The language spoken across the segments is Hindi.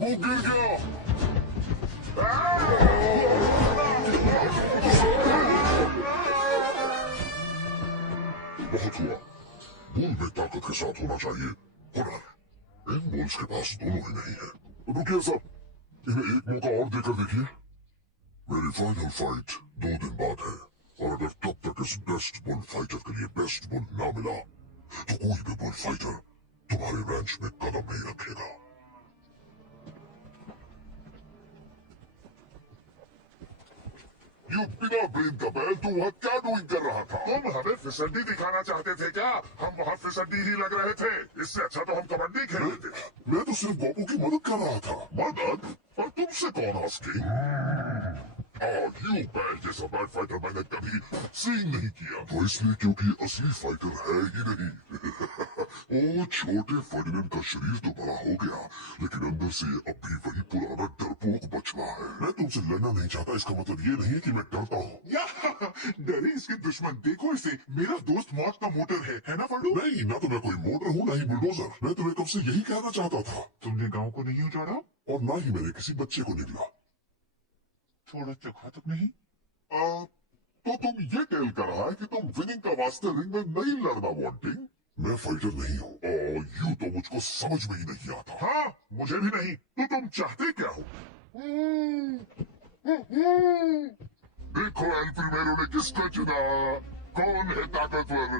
वो गिर गया। बहुत हुआ। बूल में ताकत के साथ होना चाहिए हुनर। इन बॉल्स के पास दोनों ही नहीं है। रुकिए सब, इन्हें एक मौका और देकर देखिए। मेरी फाइनल फाइट 2 दिन बाद है, और अगर तब तक इस बेस्ट बुल फाइटर के लिए बेस्ट बुल ना मिला तो कोई भी बुल फाइटर तुम्हारे रैंच में कदम नहीं रखेगा। यू बिना ब्रेन का बैल, तू वहां क्या डूइंग कर रहा था? तुम हमें फिसड्डी दिखाना चाहते थे क्या? हम वहां फिसड्डी ही लग रहे थे। इससे अच्छा तो हम कबड्डी खेल लेते। मैं तो सिर्फ बापू की मदद कर रहा था। मदद? और तुमसे कौन आस्किंग? यू बैड जैसा बैड फाइटर मैंने कभी सीन नहीं किया। तो इसलिए क्योंकि असली फाइटर है ही नहीं। ओ छोटे फर्डिनेंड का शरीर तो बड़ा हो गया, लेकिन अंदर से अब भी वही पुराना डरपोक बचना है। मैं तुमसे लड़ना नहीं चाहता, इसका मतलब ये नहीं कि मैं डरता हूँ। डरे इसके दुश्मन, देखो इसे, मेरा दोस्त मौत का मोटर है ना फर्डू? नहीं, ना तो मैं कोई मोटर हूँ, ना ही बुलडोजर। मैं तुम्हें कब से यही कहना चाहता था। तुमने गाँव को नहीं उजाड़ा, और ना ही मैंने किसी बच्चे को निगला। थोड़ा चखा तक नहीं। तो तुम ये टेल कर रहा है कि तुम विनिंग का वास्ते रिंग में नहीं लड़ना वांटिंग? मैं फाइटर नहीं हूँ, और यू तो मुझको समझ में ही नहीं आता। हाँ, मुझे भी नहीं। तो तुम चाहते क्या हो? देखो एल प्रीमेरो ने किसको चुना? कौन है ताकतवर?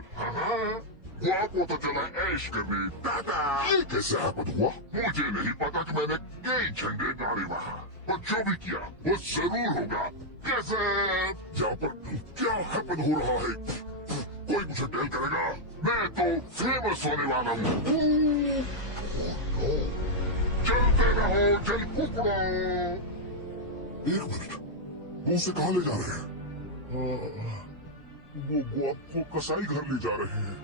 वो तो चला ऐश करने। दादा, ये कैसे हैपन हुआ? मुझे नहीं पता कि मैंने कई झंडे गाड़े वहाँ, पर जो भी किया वो जरूर होगा। कैसे? यहाँ पर क्या हैपन हो रहा है? कोई मुझे टेल करेगा? मैं तो फेमस होने वाला हूँ। चलते रहो जल कुकड़ो। एक मिनट, वो उसे कहाँ ले जा रहे हैं? वो आपको कसाई घर ले जा रहे हैं।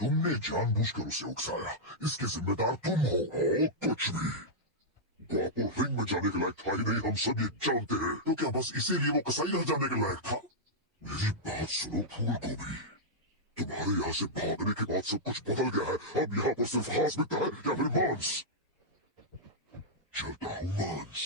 तुमने जानबूझकर उसे उकसाया। इसके जिम्मेदार तुम हो। कुछ भी। गोपुर रिंग में जाने के लायक था ही नहीं, हम सब ये जानते हैं। तो क्या बस इसीलिए वो कसाई घर जाने के लायक था? मेरी बात सुनो फूल गोभी, तुम्हारे यहाँ से भागने के बाद सब कुछ बदल गया है। अब यहाँ पर सिर्फ हास बिकता है या फिर मांस। चलता हूँ मांस।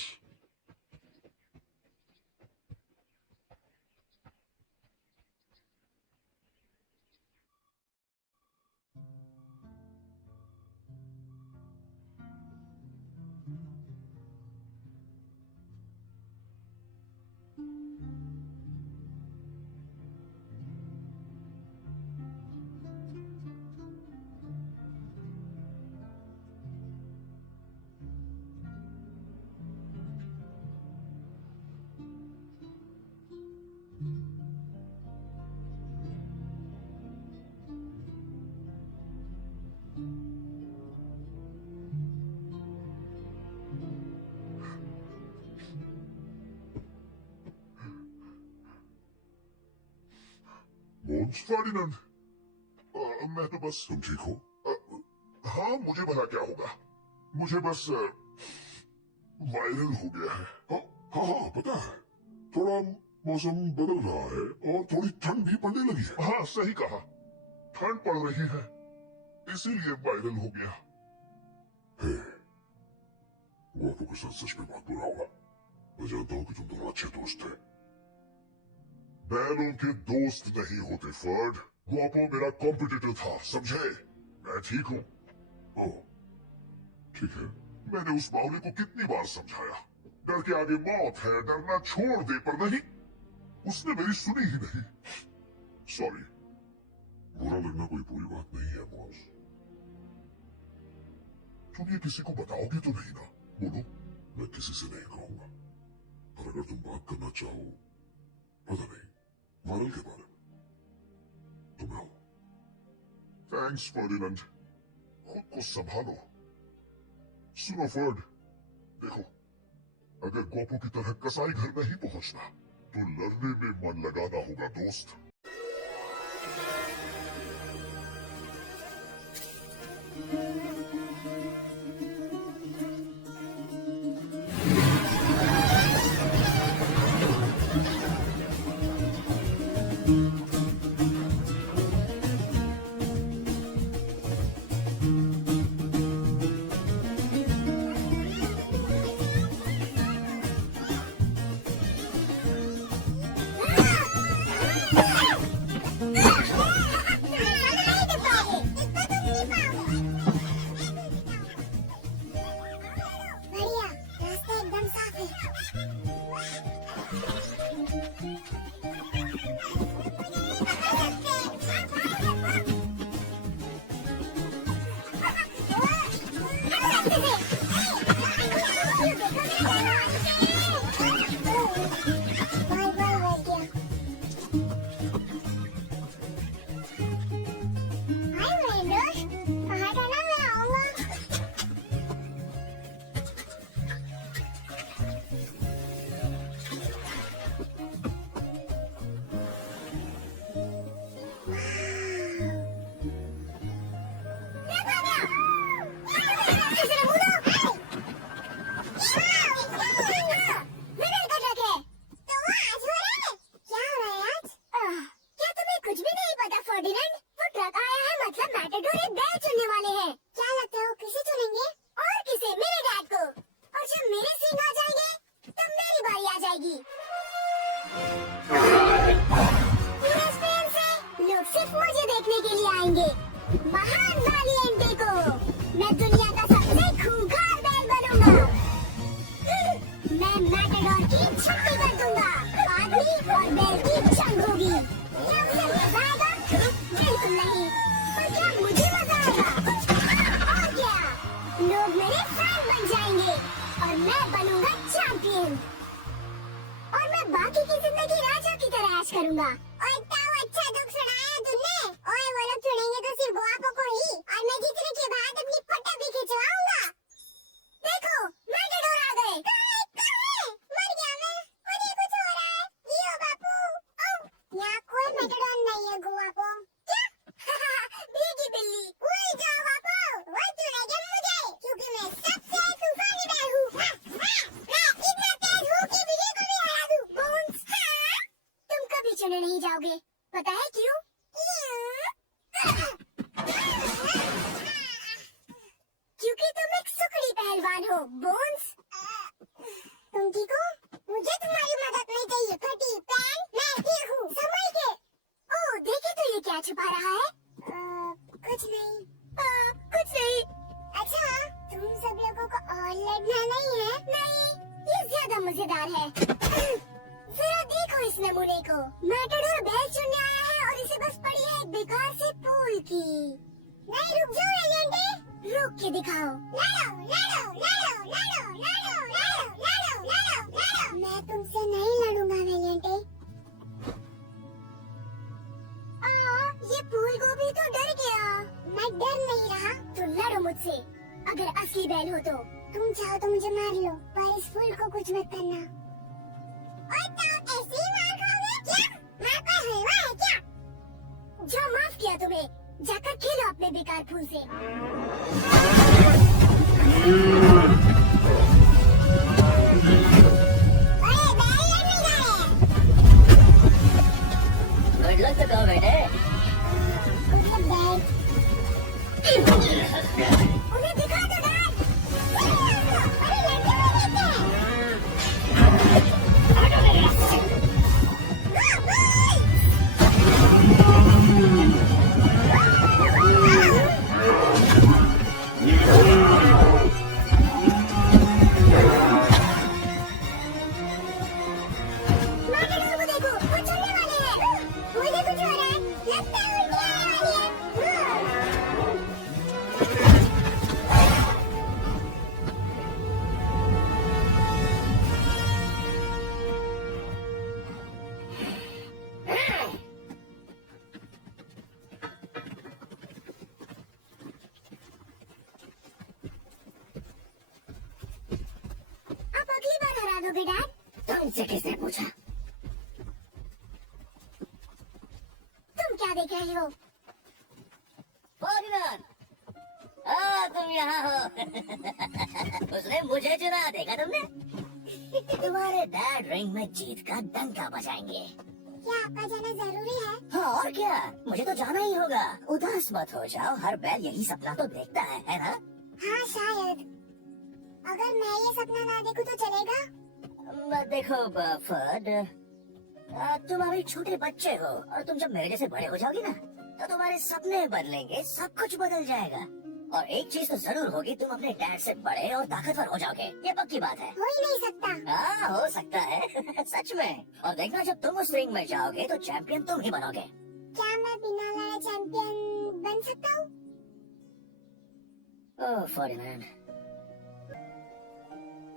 मोन्स फर्डिनेंड, मैं तो बस। तुम ठीक हो? हाँ, मुझे भला क्या होगा? मुझे बस वायरल हो गया है। हाँ हाँ हाँ, पता है, थोड़ा मौसम बदल रहा है और थोड़ी ठंड भी पड़ने लगी है। हाँ, सही कहा, ठंड पड़ रही है, इसीलिए वायरल हो गया। वो आपको के साथ सच में बहुत बुरा हुआ। मैं जानता हूँ कि तुम दोनों अच्छे दोस्त थे। बैलों के दोस्त नहीं होते फर्ड। गुआपो मेरा कॉम्पिटिटर था, समझे? मैं ठीक हूँ। ओह, ठीक है। मैंने उस बावली को कितनी बार समझाया, डर के आगे मौत है, डरना छोड़ दे, पर नहीं, उसने मेरी सुनी ही नहीं। सॉरी। बुरा लगना कोई बुरी बात नहीं है बॉस। तुम ये किसी को बताओगे तो नहीं ना? बोलो। मैं किसी से नहीं कहूंगा, पर अगर तुम बात करना चाहो, पता नहीं, वायरल के बारे में, तो मैं हूं। थैंक्स फर्डिनेंड, खुद को संभालो। सुनो फर्ड, देखो, अगर गोपू की तरह कसाई घर नहीं पहुंचना तो लड़ने में मन लगाना होगा दोस्त। तुमसे किसने पूछा? तुम क्या देख रहे हो? फर्डिनेंड, तुम यहाँ हो। उसने मुझे चुना, देखा तुमने? तुम्हारे डैड रिंग में जीत का डंका बजाएंगे। क्या आपका जाना जरूरी है? हाँ और क्या, मुझे तो जाना ही होगा। उदास मत हो जाओ, हर बैल यही सपना तो देखता है ना? हाँ शायद। अगर मैं ये सपना ना देखूं तो चलेगा? मत देखो बफर्ड, तुम अभी छोटे बच्चे हो और तुम जब मेरे जैसे बड़े हो जाओगे ना तो तुम्हारे सपने बदलेंगे, सब कुछ बदल जाएगा। और एक चीज तो जरूर होगी, तुम अपने डैड से बड़े और ताकतवर हो जाओगे, ये पक्की बात है। हो ही नहीं सकता। हाँ हो सकता है। सच में। और देखना जब तुम उस रिंग में जाओगे तो चैंपियन तुम ही बनोगे। क्या मैं बिना लड़े चैंपियन बन सकता हूँ? ओह फर्डिनैंड,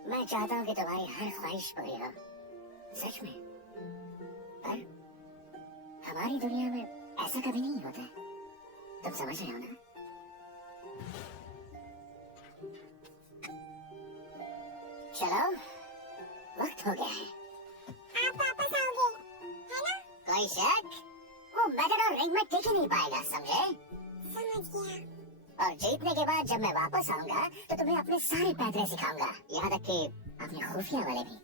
मैं चाहता हूँ कि तुम्हारी हर ख्वाहिश पूरी हो, सच में। पर हमारी दुनिया में ऐसा कभी नहीं होता है, तुम समझ रहे हो ना? चलो, वक्त हो गया है। आप वापस आओगे, है ना? कोई शक? वो मैटाडोर रिंग में टिक ही नहीं पाएगा, समझे? समझ गया। और जीतने के बाद जब मैं वापस आऊंगा तो तुम्हें अपने सारे पैतरे सिखाऊंगा, यहाँ तक कि अपने खुफिया वाले भी।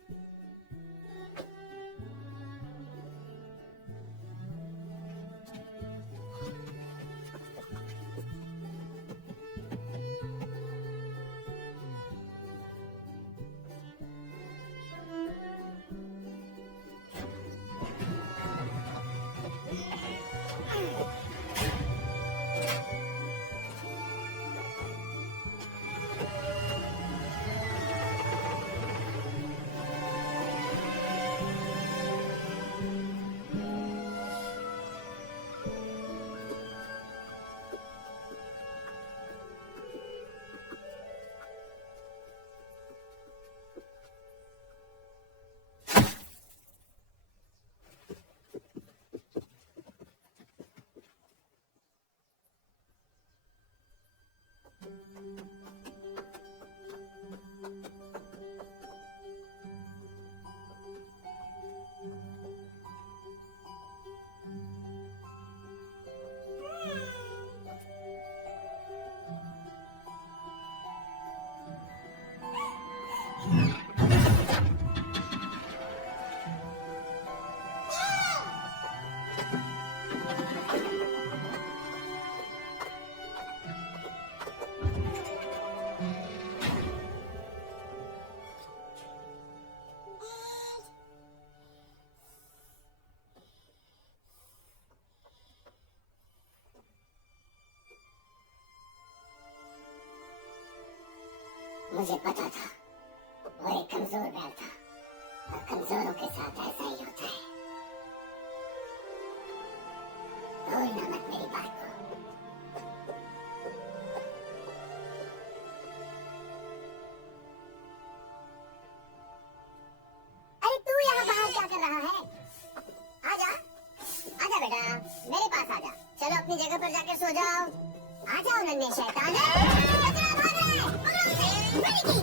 मुझे पता था वो एक कमजोर बैल था, और कमजोरों के साथ ऐसा ही होता है। भूलना मत मेरी बात को। अरे तू यहाँ बाहर क्या कर रहा है? आजा, आजा बेटा, मेरे पास आजा। चलो अपनी जगह पर जाकर सो जाओ। आ जाओ नन्हे शैतान। बचना, भाग रहा है, पकड़ो उसे। बड़ी की,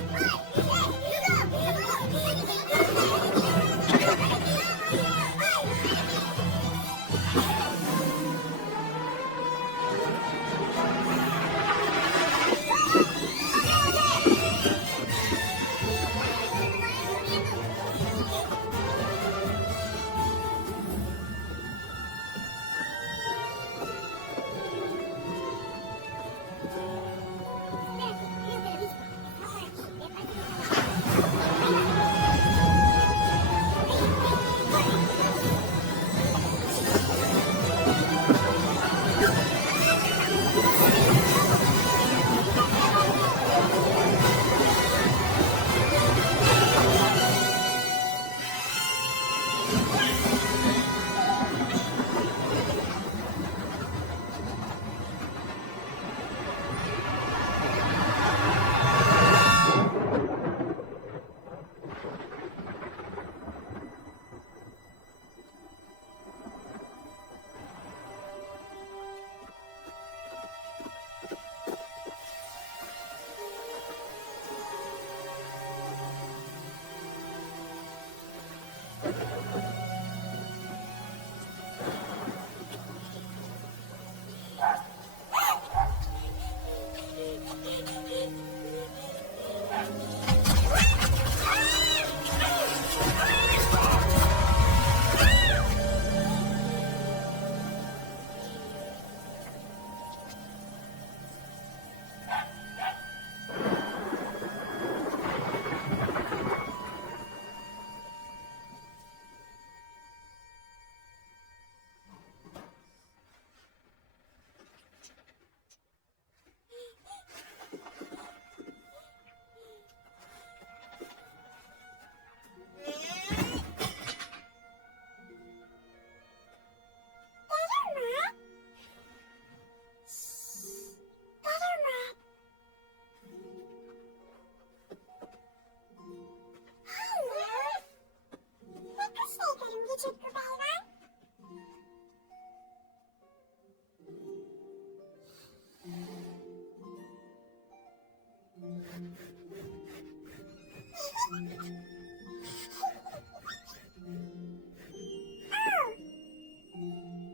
मेरे छुटकू पहलवान।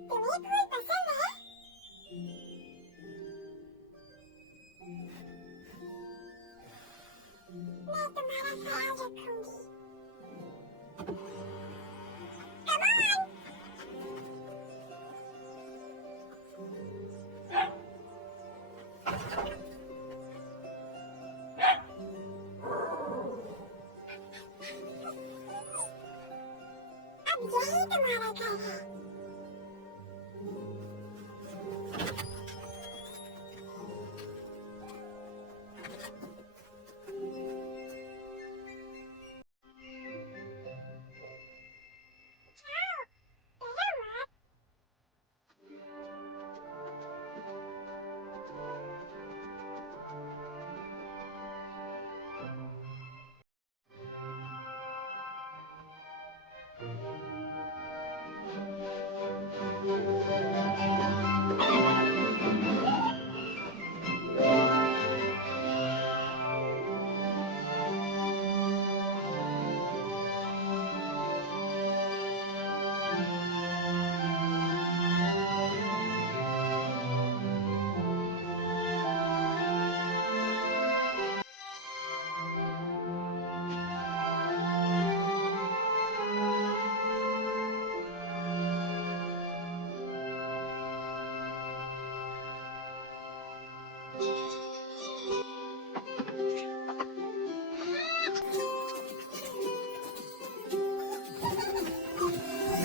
तुम्हें कोई पसंद है? मैं तुम्हारा ख्याल रखूंगी। Come on! अब यही तुम्हारा घर है।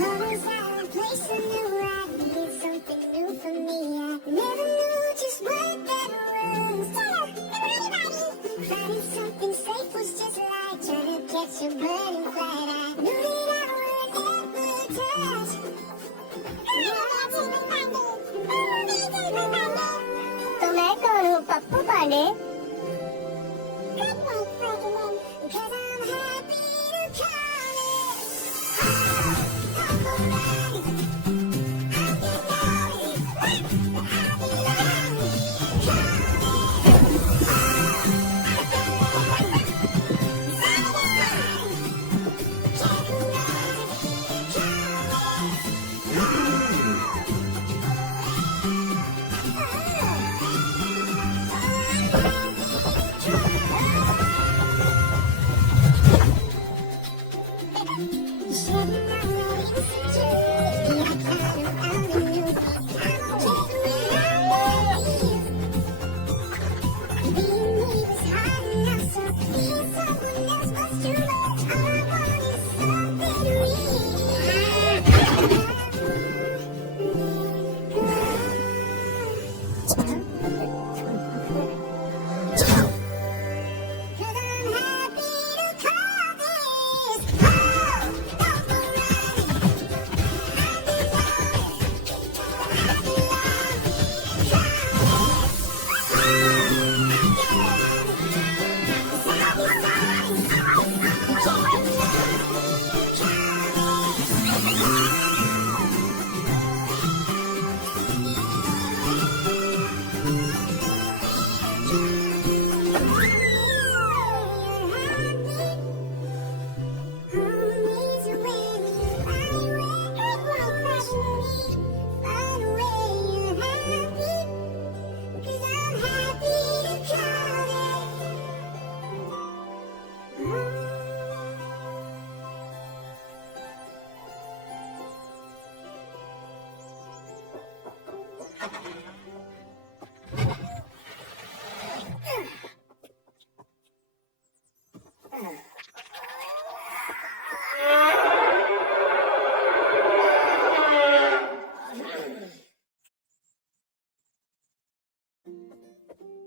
Always at a place I knew I needed something new for me. I never knew just what that was. Finding something safe was just like trying to catch a bird in flight. I knew that I would never touch. तो मैं कौन हूँ Pappu Pandey? Good night, Ferdinand, 'cause I'm happy to come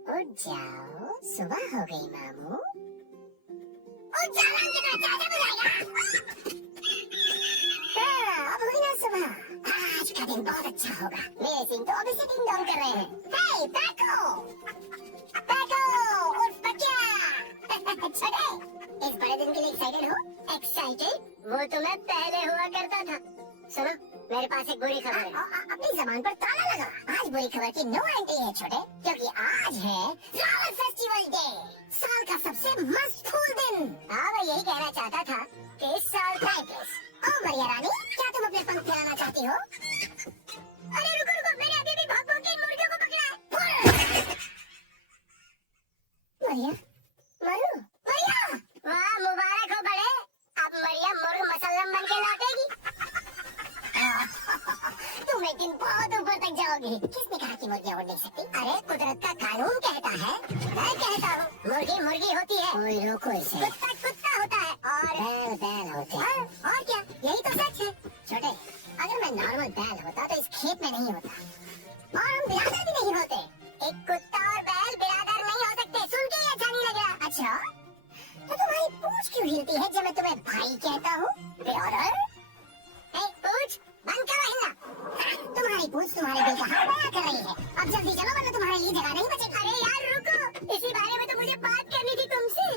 उठ जाओ, सुबह हो गई मामू। उठ जाओ, हाँ, अब हुई ना सुबह। आज का दिन बहुत अच्छा होगा। मेरे सिंह तो अभी से डिंग डोंग कर रहे हैं। हे पैको, पैको, उठ बच्चा। छोटे, इस बड़े दिन के लिए एक्साइटेड हो? एक्साइटेड? वो तो मैं पहले हुआ करता रहा था। सुनो, मेरे पास एक बुरी खबर है। अपनी जबान पर ताला लगा। आज बुरी खबर की नो एंट्री है छोटे, क्योंकि आज है फ्लावर फेस्टिवल डे, साल का सबसे मस्त फूल दिन। हाँ, मैं यही कहना चाहता था कि इस साल टाइपलेस। ओ मरिया रानी, क्या तुम अपने पंख फैलाना चाहती हो? अरे रुको रुको, मैंने अभी भी भाग भाग के इन मुर्गियों को पकड़ा है। मरिया, मरु, मरिया, वाह मुबारक हो बड़े, अब मरिया मुर्ग मसल्लम बन के लौटेगी। तुम एक दिन बहुत ऊपर तक जाओगी। किसने कहा कि मुर्गियाँ उड़ नहीं सकती? अरे कुदरत का कानून कहता है। मैं कहता हूँ मुर्गी मुर्गी होती है। ओए रोको इसे। कुत्ता कुत्ता होता है और बैल बैल होते हैं। और क्या, यही तो सच है। छोटे, अगर मैं नॉर्मल बैल होता तो इस खेत में नहीं होता, और हम बिरादर भी नहीं होते। एक कुत्ता और बैल बिरादर नहीं हो सकते। सुन के ही अच्छा नहीं लग रहा? अच्छा, तो तुम्हारी पूंछ क्यों हिलती है जब मैं तुम्हें भाई कहता हूँ? ब्रदर, पूंछ बंद करो हिलना। तुम्हारी पूंछ तुम्हारे दिल का हाल बयां कर रही है। अब जल्दी चलो वरना तुम्हारे लिए जगह नहीं बचेगी। अरे यार रुको, इसी बारे में तो मुझे बात करनी थी तुमसे।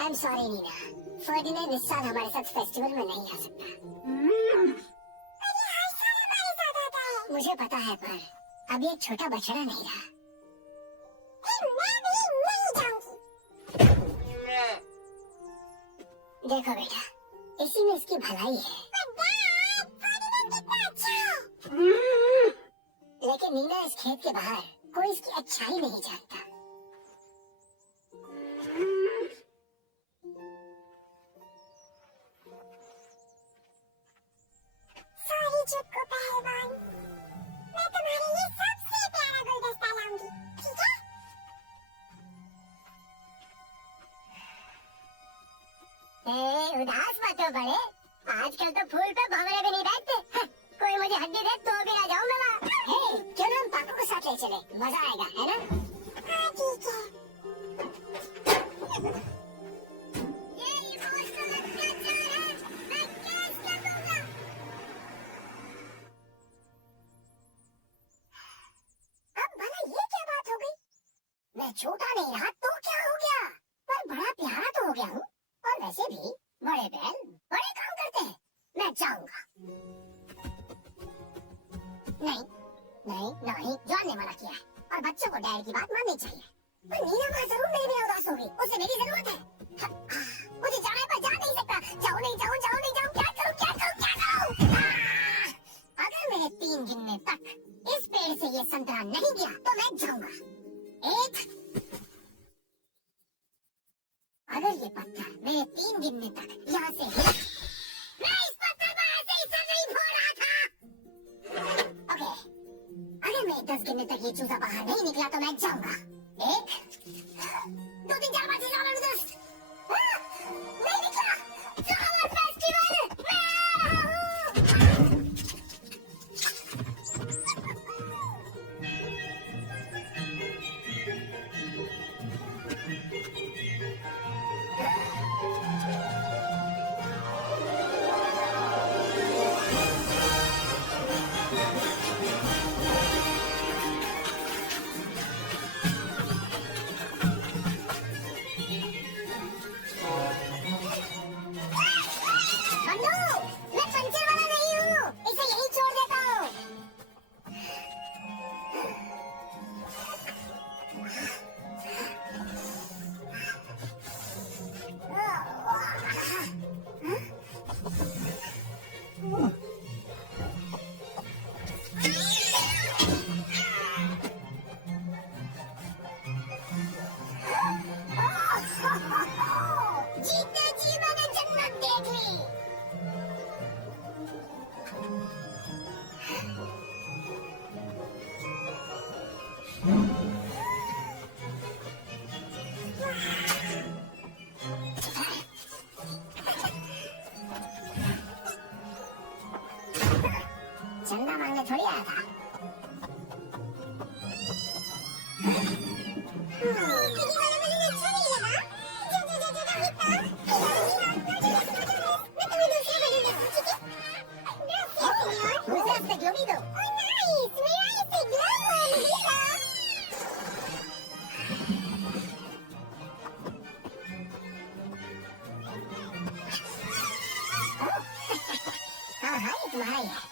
I am sorry Nina, Ferdinand इस साल हमारे साथ फेस्टिवल में नहीं आ सकता। मुझे पता है, पर अब ये छोटा बछड़ा नहीं रहा। देखो बेटा, इसी में इसकी भलाई है। लेकिन नीना, इस खेत के बाहर कोई इसकी अच्छाई नहीं जानता। सॉरी चुप्पू पहलवान, मैं तुम्हारे लिए सबसे प्यारा गुलदस्ता लाऊंगी, ठीक है? उदास मत हो बड़े, आजकल तो फूल पे भंवरे भी नहीं बैठते। कोई मुझे हड्डी दे तो भी ना जाऊं मैं वहाँ। क्यों ना हम पापा को साथ ले चले, मजा आएगा, है ना? हाँ ठीक है। ये इमोशनल अत्याचार है, मैं केस कर दूंगा। अब भला ये क्या बात हो गई? मैं छोटा नहीं रहा तो क्या हो गया, पर बड़ा प्यारा तो हो गया हूँ। और वैसे भी बड़े बैल बड़े काम करते हैं। मैं जाऊंगा। नहीं नहीं नहीं, जॉन ने मना किया है और बच्चों को डैड की बात माननी चाहिए। पर नीना माँ जरूर मेरे बिना उदास होगी, उसे मेरी जरूरत है। मुझे जाने पर जा नहीं सकता। जाऊँ नहीं जाऊँ, जाऊँ नहीं जाऊँ, क्या करूँ क्या करूँ क्या करूँ? अगर मेरे 3 गिनने तक इस पेड़ से ये संतरा नहीं गिरा तो मैं जाऊंगा। 1, अगर ये पत्थर मेरे 3 गिनने तक यहाँ से हिला, मैं इस पत्थर पर ऐसे ही सर नहीं फोड़ रहा था। ओके, अगर मैं 10 गिनने तक ये चूजा बाहर नहीं निकला तो मैं जाऊंगा। 1, 2, 3, 4, 5, 6, 7, 8, 9, 10। नहीं निकला। फ्लावर फेस्टिवल, मैं आ रहा हूँ। चंदा मांगने थोड़ी आया था। यहाँ ही है।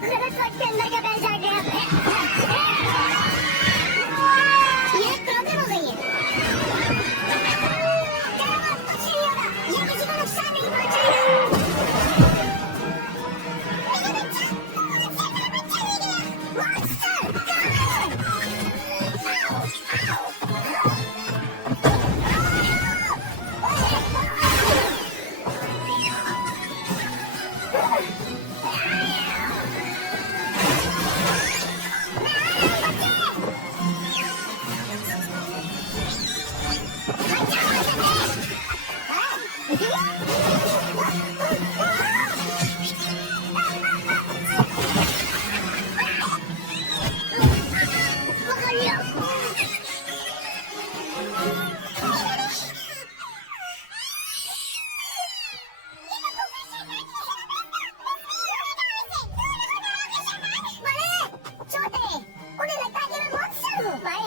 गलत वक्त के अंदर का बैल जाग गया। ये प्रॉब्लम हो गई है। कुछ नहीं होगा, ये किसी को नुकसान नहीं पहुंचाएगा।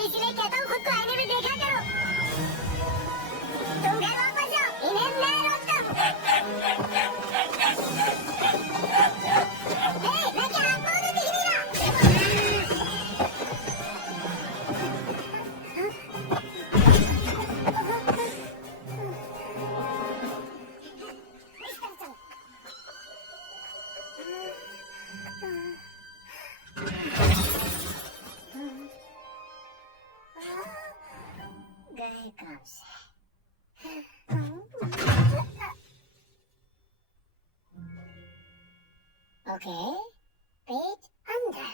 इसलिए कहता हूँ खुद को आईने में देखा करो। तुम घर वापस जाओ, इन्हें मैं रोकता हूँ। मैं क्या आपको तो दिख नहीं रहा। गए काम से। ओके, पेट अंदर।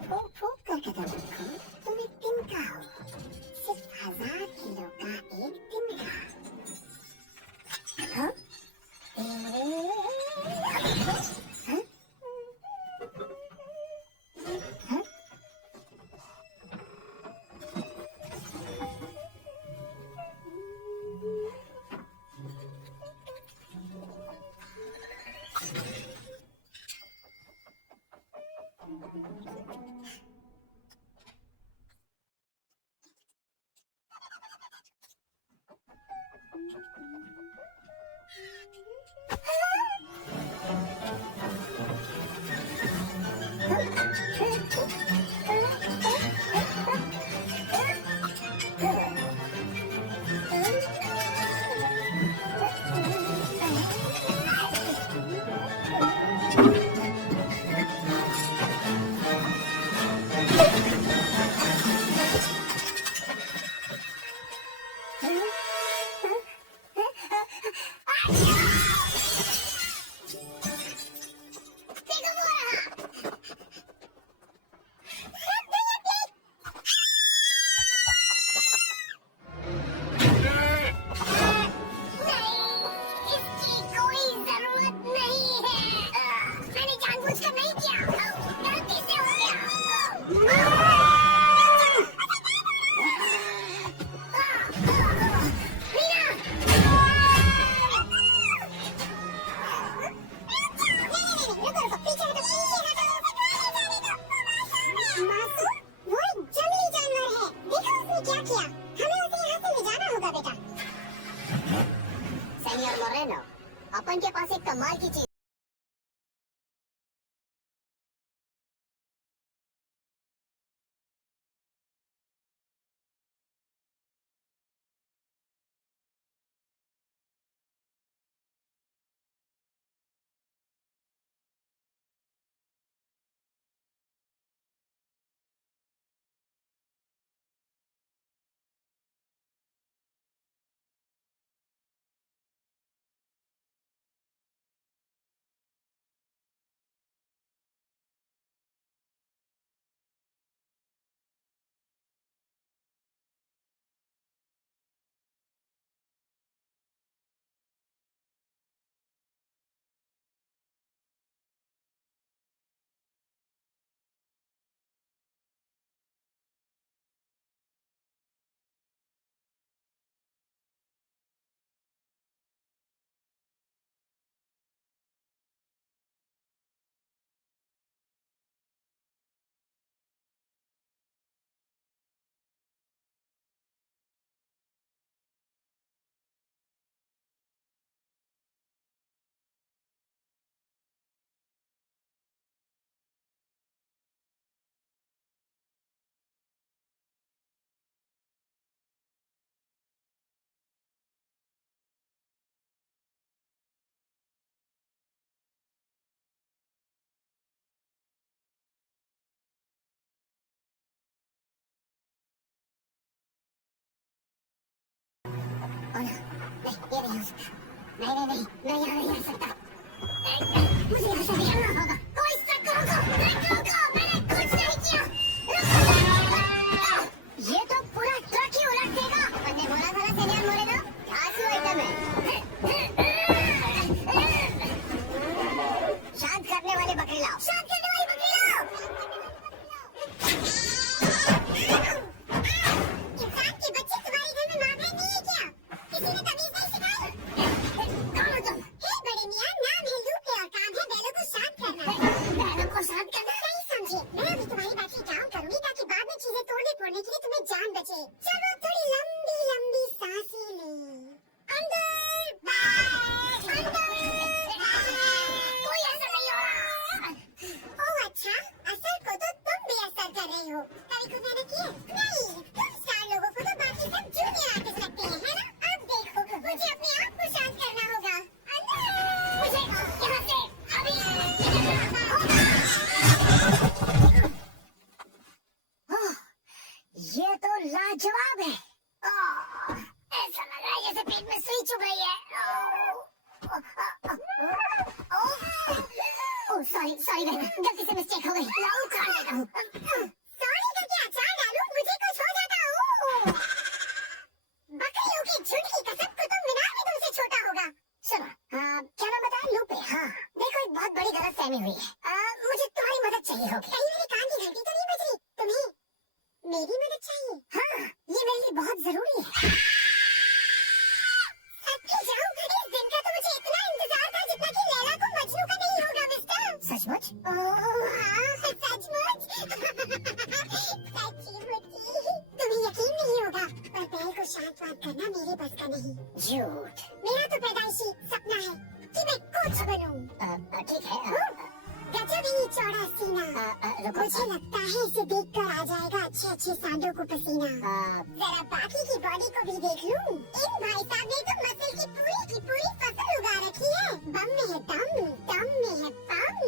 फूक फूक कर कदम रखो, तुम एक तिनका हो। सिर्फ 1000 किलो का एक तिनका। हाँ? अपन के पास एक कमाल की चीज ये नहीं हो सकता। नहीं, मैं यहाँ नहीं रह सकता। मुझे यहाँ से निकलना होगा। कोई ट्रक रोको, मैंने कुछ नहीं किया। ये तो पूरा ट्रक ही उलट देगा। मैंने बोला था ना सीनियर मोरेनो, आंसू आइटम है। शांत करने वाली बकरी लाओ। इंसान के बच्चे तुम्हारे घर में माँ बहन नहीं है क्या? किसी ने तमीज नहीं सिखाई? कौन हो तुम? हे बड़े मियाँ, नाम है लूपे और काम है बैलों को शांत करना। बैलों को शांत करना? नहीं समझे। मैं अभी तुम्हारी बैटरी डाउन करूंगी ताकि बाद में चीजें तोड़ने फोड़ने के लिए तुम्हें जान बचे। चलो थोड़ी लंबी लंबी सांसें ले। अंदर बाहर, कोई असर नहीं हो रहा। ओह अच्छा, असर को तो तुम भी असर कर रही हो। कभी खुद मैंने किए? नहीं, तुम स्टार लोगों को तो बाकी सब जूनियर आर्टिस्ट लगते हैं, है ना? अब देखो, मुझे अपने आप को शांत करना होगा। अंदर, मुझे यहाँ से अभी निकलना होगा। ओह, ये तो लाजवाब है। ओह, ऐसा लग रहा है जैसे पेट में सुई चुभ रही है। ओह, सॉरी बहना, गलती से मिस्टेक हो गई। लाओ खा लेता हूँ। सॉरी का क्या अचार डालूं? मुझे कुछ हो जाता हूँ। बकरियों की झुंड की कसम, कुतुब मीनार भी तुमसे छोटा होगा। सुनो, क्या नाम बताया? लूपे। हाँ, देखो एक बहुत बड़ी गलतफहमी हुई है। मुझे तुम्हारी मदद चाहिए होगी। कहीं मेरे कान की घंटी तो नहीं बज रही? तुम्हें मेरी मदद चाहिए? हाँ, ये मेरे लिए बहुत जरूरी है। सच्ची जाऊं, इस दिन का तो मुझे इतना इंतजार था जितना कि लैला को मजनू का नहीं होगा मिस्टर। सचमुच? ओह हाँ, सचमुच। सच्ची मुच्ची। तुम्हें यकीन नहीं होगा, पर बैल को शांत करना मेरे बस का नहीं। झूठ। मेरा तो पैदाइशी सपना है कि मैं कुछ बनूं। ठीक है। गजब ही चौड़ा सीना। मुझे लगता है इसे देखकर आ जाएगा अच्छे सांडों को पसीना। जरा बाकी की बॉडी को भी देख लूं। इन भाई साहब ने तो मसल की पूरी फसल उगा रखी है। बम में है दम में है पम।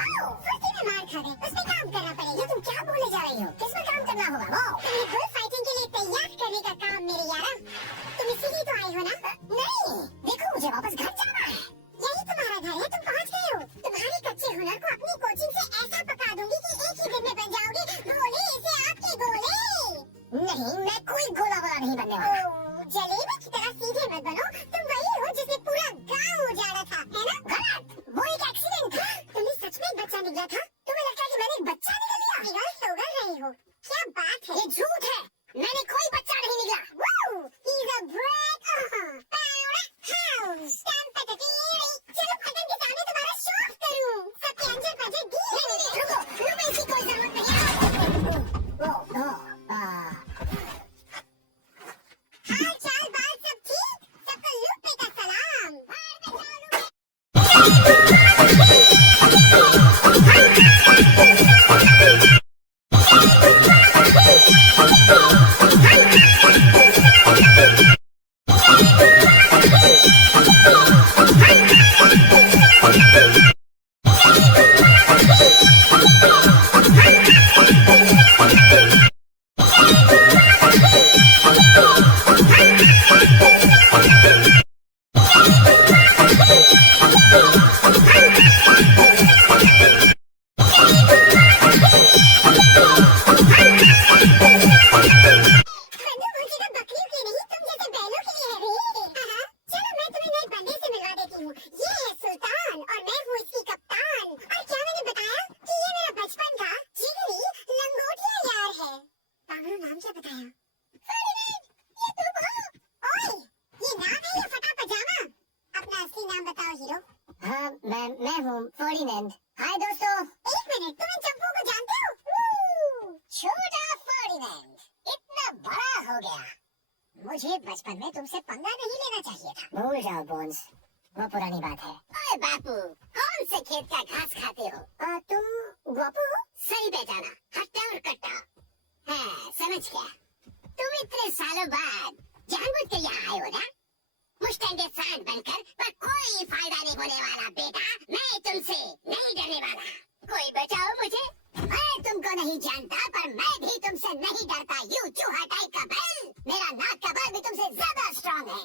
आओ, फुर्ती में मार खा गए। उसमें काम करना पड़ेगा। तुम क्या बोले जा रही हो? किसमें काम करना होगा? तुम्हें बुल फाइटिंग के लिए तैयार करने का काम मेरे यारा। तुम इसीलिए तो आए हो ना? नहीं, देखो मुझे वापस घर जाना है। यही तुम्हारा घर है, तुम पहुंच गए हो। तुम्हारे कच्चे हुनर को अपनी कोचिंग से ऐसा पका दूंगी कि एक ही दिन में बन जाओगे गोले से आपके गोले। नहीं, मैं कोई गोला वाला नहीं बनने वाला। जलेबी की तरह सीधे मत बनो। तुम वही हो जिसे पूरा गांव उजाड़ा था, है ना? गलत, वो एक एक्सीडेंट था। तुमने सच में एक बच्चा निकला था? तुम्हें लगता है कि मैंने एक बच्चा निकल लिया? उगल रही हो। क्या बात है? ये झूठ है, मैंने कोई बच्चा नहीं निकला। He's a brick house. चलो पतंग के सामने तुम्हारा शौक करूं। सबके अंजर पजर दी। रुको, लूपे की कोई जरूरत नहीं है। हाल चाल बाल सब ठीक? सबको लूपे का सलाम। मैं हूँ फर्डिनेंड। हाय दोस्तों। एक मिनट, तुम इन चंपू को जानते हो? छोटा फर्डिनेंड इतना बड़ा हो गया। मुझे बचपन में तुमसे पंगा नहीं लेना चाहिए था। भूल जाओ बोन्स, वो पुरानी बात है। ओए बापू, कौन से खेत का घास खाते हो? तुम गोपू? सही पहचाना, हट्टा और कट्टा। हाँ, समझ गया। तुम इतने सालों बाद जानबूझ के यहाँ आए हो ना? मुश्तैंडे सांड बनकर, पर कोई फायदा नहीं होने वाला बेटा। मैं तुमसे नहीं डरने वाला। कोई बचाओ मुझे। मैं तुमको नहीं जानता, पर मैं भी तुमसे नहीं डरता। यू चूहा टाइप का बैल। मेरा नाक का बल भी तुमसे ज्यादा स्ट्रॉन्ग है।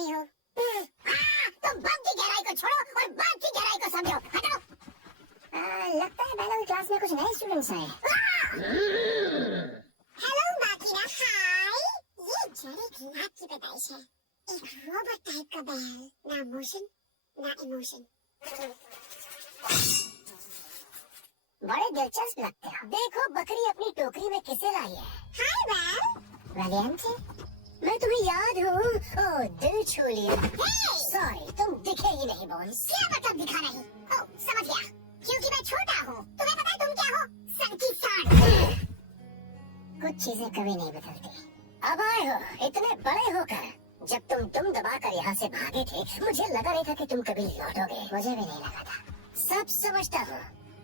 नहीं हो। तुम बम की गहराई को छोड़ो और बात की गहराई को समझो। हटो। लगता है बैलों की क्लास में कुछ नए स्टूडेंट्स आए। हेलो बाकीना, हाय। ये जड़े घिनाट की पैदाइश है। एक रोबोट टाइप का बैल, ना मोशन ना इमोशन। बड़े दिलचस्प लगते हो। देखो बकरी अपनी टोकरी में किसे लाई है। हाय बैल। वैलियंट है। मैं तुम्हें याद हूँ। ओह, दिल छू लिया। सॉरी, तुम दिखे ही नहीं बोन्स। क्या मतलब दिखा नहीं? ओह, समझ गया। क्योंकि मैं छोटा हूँ। तुम्हें पता है तुम क्या हो? सन की साड़। कुछ चीजें कभी नहीं बदलती। अब आए हो इतने बड़े होकर। जब तुम दुम दबाकर यहाँ से भागे थे, मुझे लगा नहीं था कि तुम कभी लौटोगे। मुझे भी नहीं लगा था। सब समझता हूँ।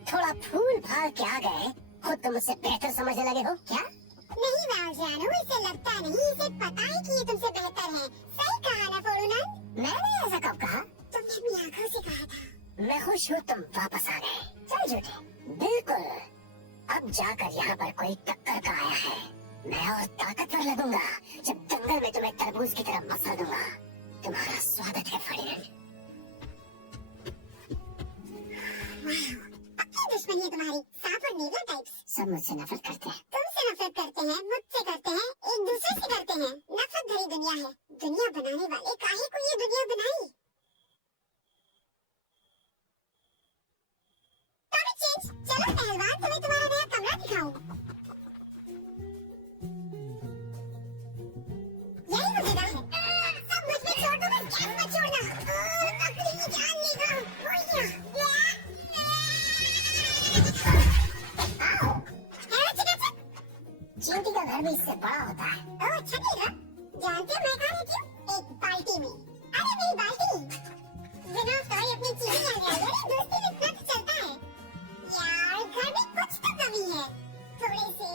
थोड़ा फूल भाग के आ गए, खुद तुम मुझसे बेहतर समझने लगे हो क्या? नहीं वालजानो, इसे लगता नहीं। इसे पता है कि ये तुमसे बेहतर है। सही कहा ना फोड़ूनन? मैंने ऐसा कब कहा? तुमने अपनी आंखों से कहा था। मैं खुश हूँ तुम वापस आ गए। चल झूठे। बिल्कुल। अब जाकर यहाँ पर कोई टक्कर का आया है। मैं और ताकतवर लगूंगा जब दंगल में तुम्हें तरबूज की तरह मसल दूंगा। तुम्हारा स्वागत है फर्डिनेंड। पक्की दुश्मनी है तुम्हारी। सांप और नीला टाइप्स। सब मुझसे नफरत करते हैं। तुमसे नफरत करते हैं, मुझसे करते हैं, एक दूसरे से करते हैं। नफरत भरी दुनिया है। दुनिया बनाने वाले काहे को ये दुनिया बनाई? Topic change. चलो पहलवान, तुम्हें तुम्हारा नया कमरा दिखाऊं। यही मजेदार है। सब मुझ पे छोड़ दो, बस गैस मत छोड़ना। बकरी की जान लेगा। चींटी का घर भी इससे बड़ा होता है। ओह अच्छा ठीक है। जानते हो मैं कहाँ रहती हूँ? एक बाल्टी में। अरे मेरी बाल्टी। जनाब ताई अपनी चीजें लाने आई है। दोस्ती में इतना तो चलता है। यार घर में कुछ तो कमी है। थोड़े से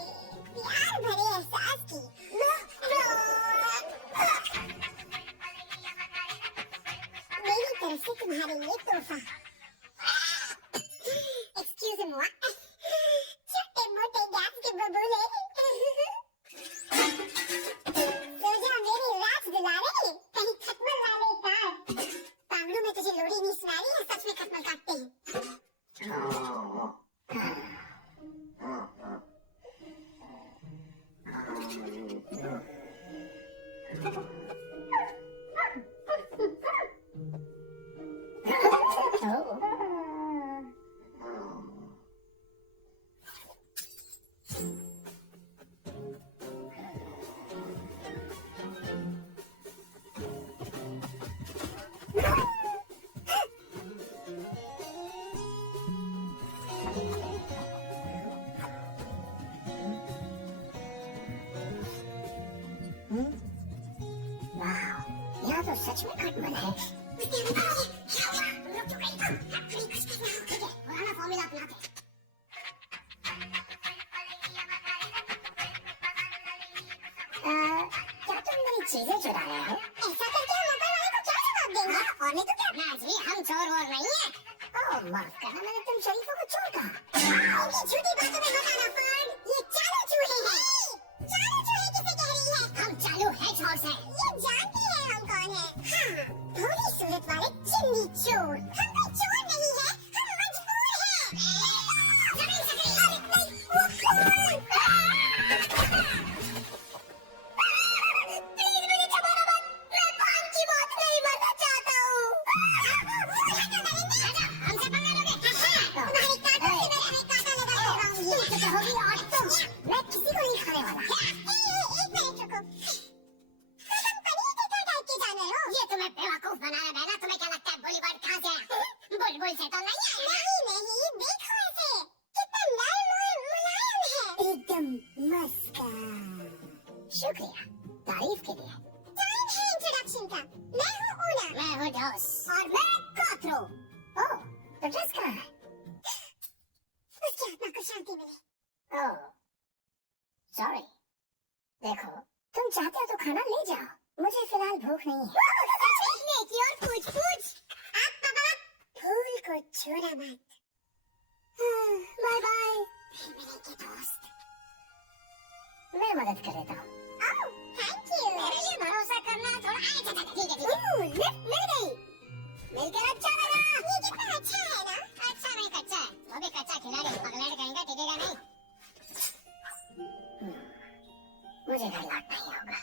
प्यार भरे एहसास की। मेरी तरफ से तुम्हारे लिए तोहफा। Excuse me. छोटे मोटे गैस के बबूले। सोचा मेरी राज दुलारे, कहीं खटमल वाले कार। पागलों में तुझे लोरी नहीं सुना रही है, सच में खटमल काटते हैं। यहाँ तो सच में खटमल है। पुराना फॉर्मूला अपनाते। क्या तुम मेरी चीजें चुरा रहे हो? ऐसा करके हम ऊपर वाले को क्या जवाब देंगे? और नहीं तो क्या? ना जी, हम चोर वोर नहीं है। ओह माफ करना, मैंने तुम शरीफों को चोर कहा। इनकी झूठी बातों में मत आना फर्ड। ये चालू चूहे हैं। चालू चूहे किसे कह रही है? हम चालू हेजहॉग्स हैं। ये जानती है हम कौन है? हाँ, भोली सूरत वाले चिमनी चोर। हम कोई चोर नहीं है, हम मजबूर हैं। जमीन से कहीं नहीं, वो कौन? प्लीज मुझे छुपाना मत। मैं पान की मौत नहीं मरना चाहता हूँ। हमसे पंगा लोगे? तुम्हारी कांटों से मेरे कांटा लगा कर रहाऊंगी। तुम तो कहोगी और तुम। मैं किसी को नहीं खाने वाला। एक मिनट रुको। तुम पनीर के क्या टाइप के जानवर हो? ये तुम्हें बेवकूफ बना रहा है ना? तुम्हें क्या लगता है बुलबुल कहाँ से आया? बुलबुल से तो नहीं आया। नहीं, देखो ऐसे कितना नर्म और मुलायम है। एकदम मस्त। शुक्रिया तारीफ के लिए। टाइम है इंट्रोडक्शन का। मैं हूँ ऊना। मैं हूँ जोस। और मैं काथरो। ओह, तो ड्रेस कहाँ है? उसकी आत्मा को शांति मिले। ओह, सॉरी। देखो, तुम चाहते हो तो खाना ले जाओ। मुझे फिलहाल भूख नहीं है। की और पूछ। आप पापा फूल को छूना मत। बाय बाय मेरे दोस्त। मैं मदद कर देता हूँ। ओह, थैंक यू। मेरे लिए भरोसा करना थोड़ा। अच्छा ठीक है। लिफ्ट मिल गई। मिलकर अच्छा लगा। ये कितना अच्छा है ना। अच्छा नहीं कच्चा है, वो भी कच्चा खिलाड़ी पगलेट कहेंगे, टिकेगा नहीं। मुझे घर लौटना ही होगा।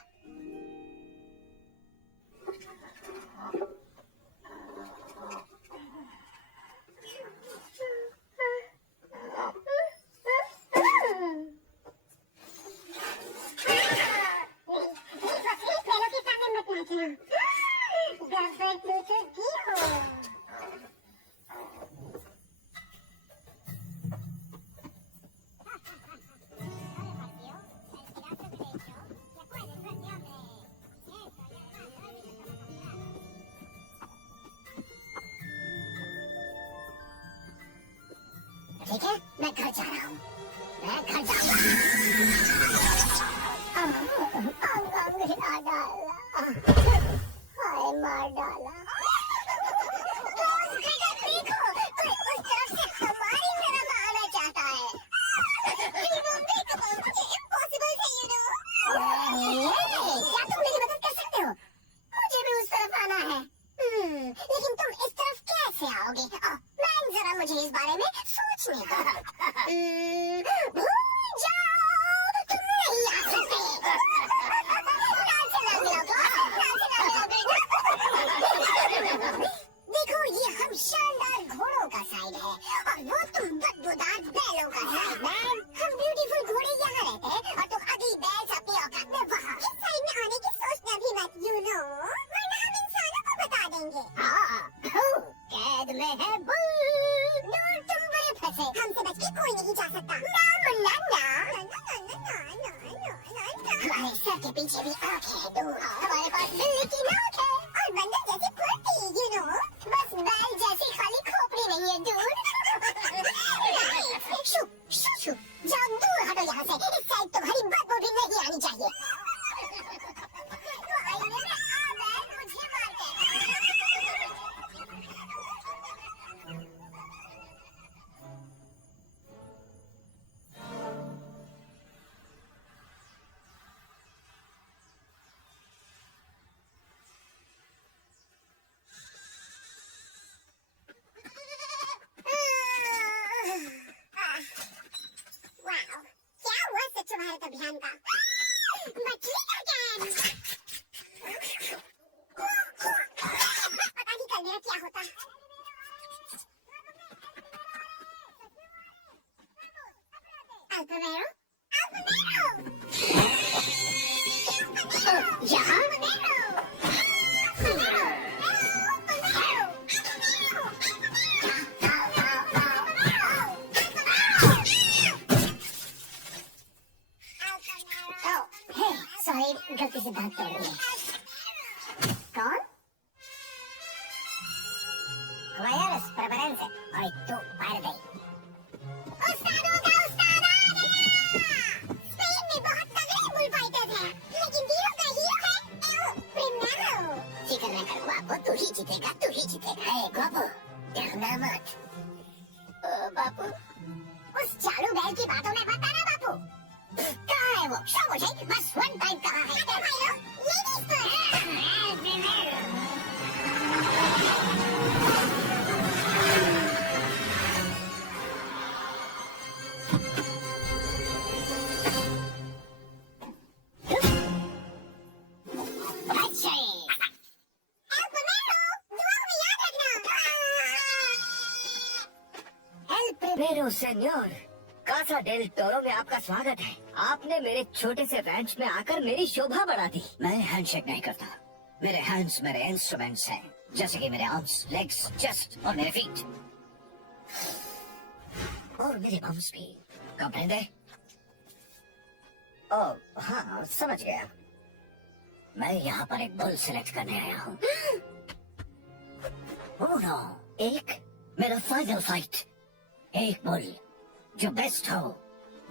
ठीक है, मैं घर जा रहा हूँ। मैं घर जाऊंगा। हिला डाला, हाय मार डाला। देखो, कोई उस तरफ से हमारी तरफ आना चाहता है। इम्पॉसिबल है, यू नो। क्या तुम मेरी मदद कर सकते हो? मुझे भी उस तरफ आना है। लेकिन तुम इस तरफ कैसे आओगे? मैन, जरा मुझे इस बारे में सोचने दो। भूल जाओ, तुम नहीं आ सकते। देखो, ये हम शानदार घोड़ों का साइड है और वो तुम बदबूदार बैलों का साइड। मैन, हम ब्यूटीफुल घोड़े यहाँ रहते हैं और तुम अगली बैल अपनी औकात में वहाँ। इस साइड में आने की सोचना भी मत, यू नो, वरना हम इंसानों को बता देंगे। कैद में है बुल। दूर तुम बड़े फंसे, हमसे बच के कोई नहीं जा सकता। हमारे सर के पीछे भी आंखें हैं दूर। हमारे पास बिल्ली की नाक है और बंदर जैसी फुर्ती, यू नो। बस बैल जैसी खाली खोपड़ी नहीं है दूर। शू शू शू, जाओ दूर हटो यहाँ से। इस साइड तुम्हारी बदबू भी नहीं आनी चाहिए। भारत अभियान का मछली का कैन। पता नहीं कल मेरा क्या होता। अल्पमेरो, यहाँ गलती से दांत तोड़ दिए। कौन? वायरस प्रेफरेंस है और तू मार गई। उस्तादों का उस्ताद आ गया। स्पेन में बहुत तगड़े बुल फाइटर्स हैं, लेकिन तीनों का हीरो है प्रिमेरो। फिक्र न कर बापू, तू ही जीतेगा, तू ही जीतेगा। हे बापू, डरना मत। बापू, उस चालू बैल की बातों में मत आना बापू। कहाँ है वो? शो मुझे बस वन टाइम कहाँ है? लेडीज मेरो सेन्योर, कासा डेल टोरो में आपका स्वागत है। आपने मेरे छोटे से रैंच में आकर मेरी शोभा बढ़ा दी। मैं हैंडशेक नहीं करता। मेरे हैंड्स मेरे इंस्ट्रूमेंट्स हैं, जैसे कि मेरे आर्म्स, लेग्स, चेस्ट और मेरे फीट और मेरे बम्स भी। कॉम्प्रेंडे? ओह हाँ, समझ गया। मैं यहाँ पर एक बुल सिलेक्ट करने आया हूँ। ओह नो, एक मेरा फाइनल फाइट। एक बुल जो बेस्ट हो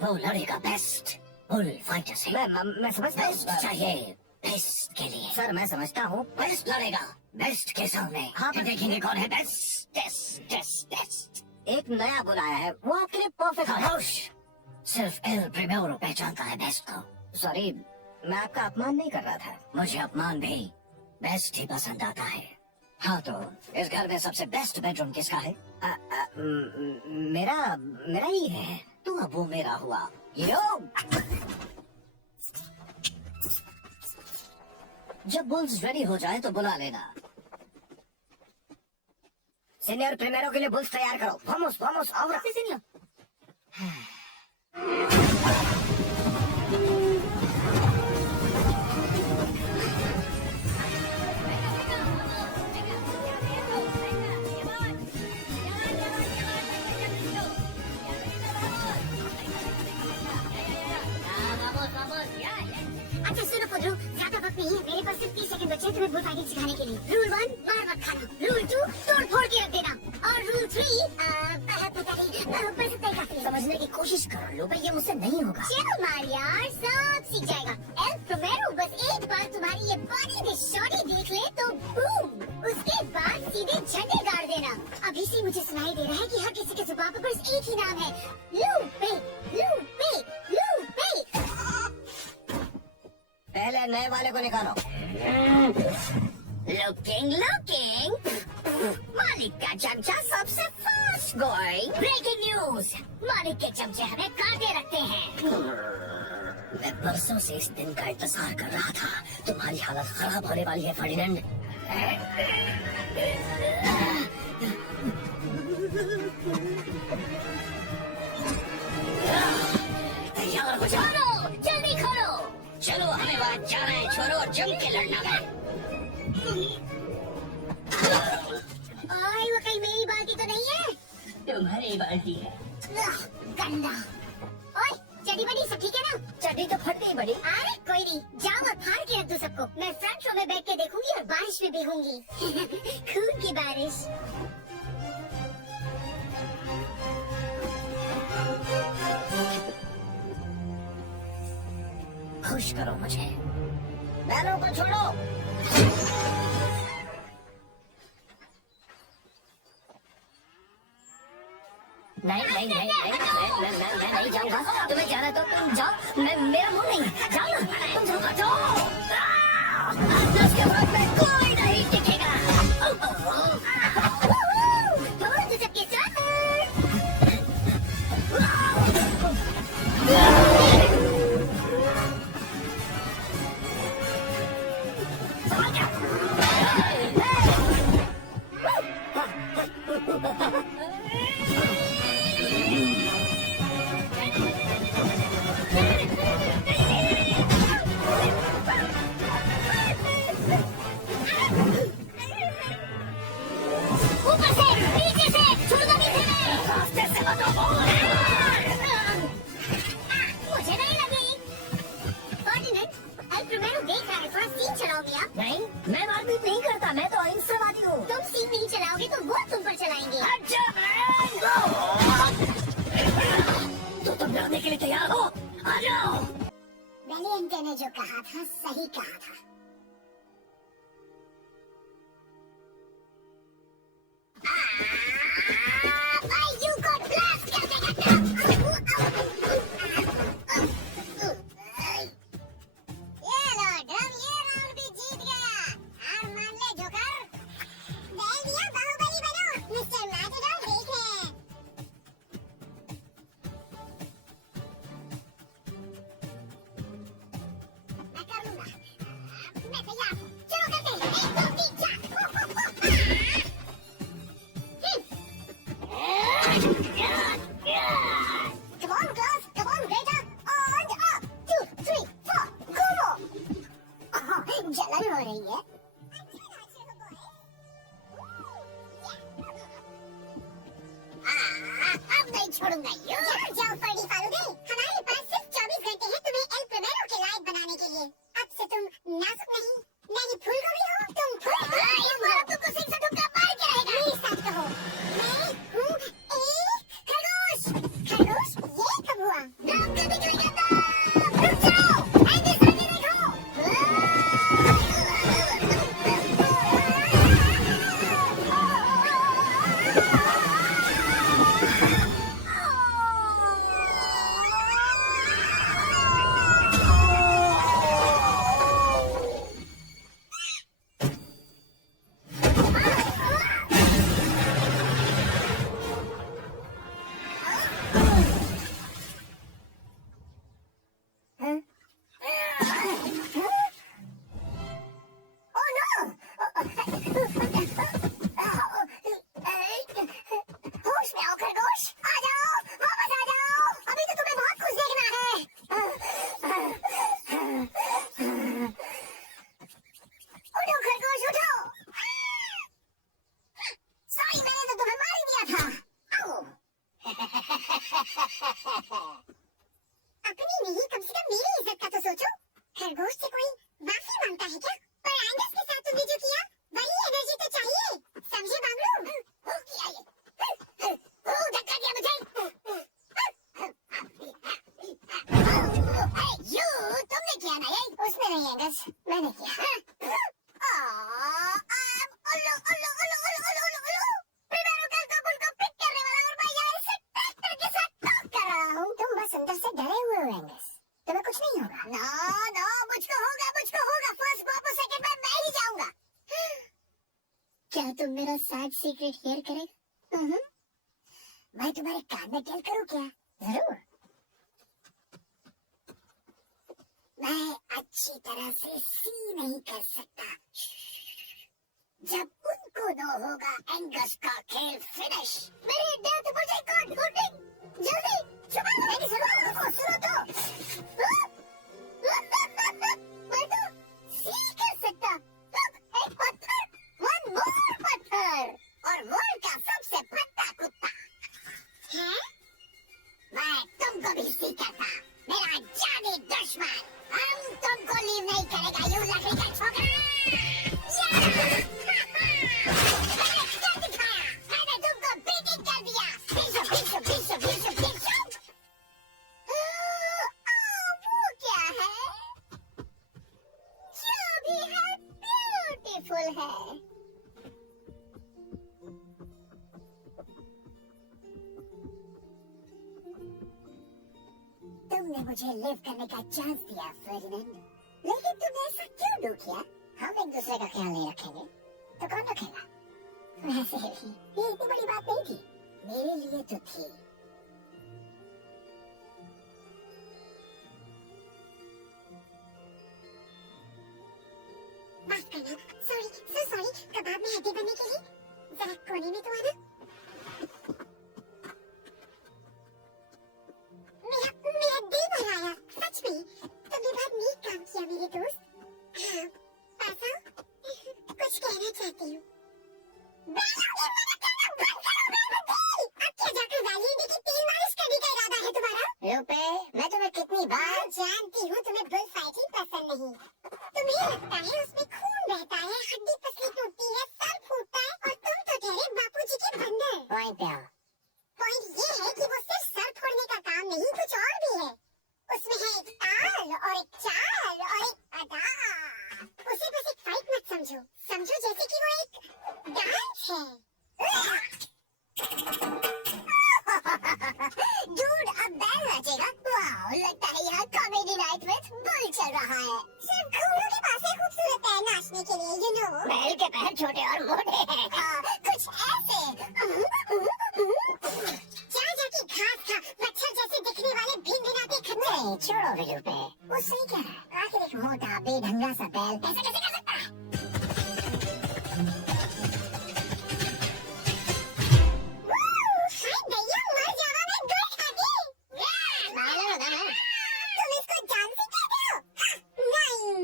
वो लड़ेगा बेस्ट बुल फाइटर से। मैं समझता हूँ। बेस्ट चाहिए बेस्ट के लिए। सर मैं समझता हूँ। बेस्ट लड़ेगा बेस्ट के सामने। हाँ, फिर देखेंगे कौन है बेस्ट। Test test test. एक नया बुल आया है, वो आपके लिए परफेक्ट है। खामोश, सिर्फ एल प्रीमियरो पहचानता है बेस्ट को। सॉरी, मैं आपका अपमान नहीं कर रहा था। मुझे अपमान भी बेस्ट ही पसंद आता है। हाँ तो इस घर में सबसे बेस्ट बेडरूम किसका है? मेरा मेरा ही है। तो अब वो मेरा हुआ। यो जब बुल्स रेडी हो जाए तो बुला लेना। सीनियर प्रीमियरों के लिए बुल्स तैयार करो। Vamos vamos ahora। Sí, señor. अच्छा सुनो पुद्रू, ज्यादा वक्त नहीं है मेरे पास। सिर्फ 30 सेकंड बचे हैं तुम्हें बुल फाइटिंग सिखाने के लिए। रूल 1 मार मत खाना, रूल 2 तोड़ फोड़ के रख देना, और रूल 3 पता नहीं बस इतना ही काफी है। समझने की कोशिश करो लो भाई, ये मुझसे नहीं होगा। चलो मार यार, सब सीख जाएगा। एल प्रोमेरो बस एक बार तुम्हारी ये बॉडी में शॉटी देख ले तो बूम, उसके बाद सीधे झंडे गाड़ देना। अभी से मुझे सुनाई दे रहा है कि हर किसी के जुबान पर बस एक ही नाम है, लूपे लूपे लूपे। पहले नए वाले को निकालो। लुकिंग लुकिंग, मालिक का चमचा सबसे फास्ट गोइंग। ब्रेकिंग न्यूज, मालिक के चमचे हमें काटे रखते हैं। मैं बरसों से इस दिन का इंतजार कर रहा था। तुम्हारी हालत खराब होने वाली है फर्डिनेंड। तैयार हो जाओ, जल्दी खोलो। चलो हमें बात जाना है छोरो, जम के लड़ना है। ओए वो कहीं मेरी बाल्टी तो नहीं है? तुम्हारी बाल्टी है। गंदा। ओए चड्डी बड़ी सब ठीक है ना? चड्डी तो फट गई बड़ी। अरे कोई नहीं, जाओ और फाड़ के रख दो सबको। मैं फ्रंट रो में बैठ के देखूंगी और बारिश में भीगूंगी। खून की बारिश। खुश करो मुझे। बैलों को छोड़ो। नहीं नहीं नहीं नहीं मैं नहीं जाऊंगा। तुम्हें जाना तो तुम जाओ, मैं मेरा मुंह नहीं। जाओ ना, तुम जाओ। उसके बाद में कोई नहीं टिकेगा। दौड़ दो सबके साथ। ऊपर से नीचे से छूना नहीं थे। रास्ते से मत आओ। मुझे नहीं लगी। फर्डिनेंड, एल प्रोमेरो देख रहा है, थोड़ा सीन चलाओगे आप? नहीं, मैं मारपीट नहीं करता, मैं तो अहिंसावादी हूँ। तुम सीन नहीं चलाओगे तो वो तुम पर चलाएंगे। तो तुम लड़ने के लिए तैयार हो? आ जाओ। वेलिएंटे ने जो कहा था सही कहा था। You got blast कर देगा। ये लो ड्रम, ये राउंड भी जीत गया। हार मान ले जोकर। बैल दिया, बाहुबली बनो। मिस्टर मैटेडॉर देख हैं। मैं कर लूंगा। मैं तैयार हूँ। चलो करते हैं। 1 2 3 4। Come on, girls. Come on, Greta. And up. 2 3 4. Go. जलन हो रही है। अब नहीं छोड़ूंगा। जाओ फर्डी फालूदे। हमारे पास सिर्फ 24 घंटे हैं तुम्हें एल प्रोमेरो के लायक बनाने के लिए। अब से तुम नाजुक नहीं, नहीं फूलगोभी हो। तुम फूल तुमको सिंह से ठुकरा मार के रहेगा। मेरे साथ कहो, मैं हूँ एक खरगोश। खरगोश, ये कब हुआ? नाम कब निकलेगा नाम? रुक जाओ, आगे सामने देखो। क्या तुम मेरा सैड सीक्रेट शेयर करेगा? मैं तुम्हारे कान में टेल करूँ क्या? जरूर। मैं अच्छी तरह से सी नहीं कर सकता। जब उनको नो होगा एंगस का खेल फिनिश। मेरी डेथ मुझे कौन ढूंढेंगे? जल्दी सुनो तो। मैं तो सी कर सकता। एक पत्थर, वन मोर पत्थर, और मोर का सबसे पत्ता कुत्ता है। मैं तुमको भी सी करता, मेरा जानी दुश्मन। हम तुमको लीव नहीं करेगा, यू लकड़ी का छोकरा। मैंने तुमको बीटिंग कर दिया। वो क्या है? जो भी है ब्यूटीफुल है। तुमने मुझे लिव करने का चांस दिया फर्डिनेंड, लेकिन तुमने ऐसा क्यों डू किया? हम एक दूसरे का ख्याल नहीं रखेंगे तो कौन रखेगा? वैसे भी ये इतनी बड़ी बात नहीं थी, मेरे लिए तो थी। माफ करना, सॉरी, कबाब में हड्डी बनने के लिए जरा कोने में तो आना। मेरा दिल भर आया, सच में। तुमने बहुत नेक काम किया मेरे दोस्त। हाँ, पास आओ। कुछ कहना चाहती हूँ। अब क्या जाकर वैलिडी की तेल मालिश करने का इरादा है तुम्हारा? रूपे, मैं तुम्हें कितनी बार जानती हूँ तुम्हें बुल फाइटिंग पसंद नहीं। तुम्हें लगता है उसमें खून बहता है, हड्डी पसली टूटती है, सर फूटता है, और तुम तो ठहरे बापूजी के बंदर। पॉइंट ये है कि वो सिर्फ सर फोड़ने का काम नहीं, कुछ और भी है। उसमें है एक ताल और एक चाल और एक अदा। उसे बस एक फाइट मत समझो जैसे कि वो एक डांस है। डूड, अब बैल नाचेगा? वाह, लगता है यहाँ कॉमेडी नाइट विद बुल चल रहा है। सिर्फ घोड़ों के पास है खूबसूरत पैर नाचने के लिए, यू नो। बैल के पैर छोटे और मोटे हैं। कुछ ऐसे। जाके घास खा, मच्छर जैसे दिखने वाले भिनभिनाते खन्ने। नहीं, छोड़ो वीडियो पे। उससे क्या है? आखिर एक मोटा बेढंगा सा बैल ऐसा कैसे कर सकता है? तुम इसको डांसिंग कहते हो? नहीं,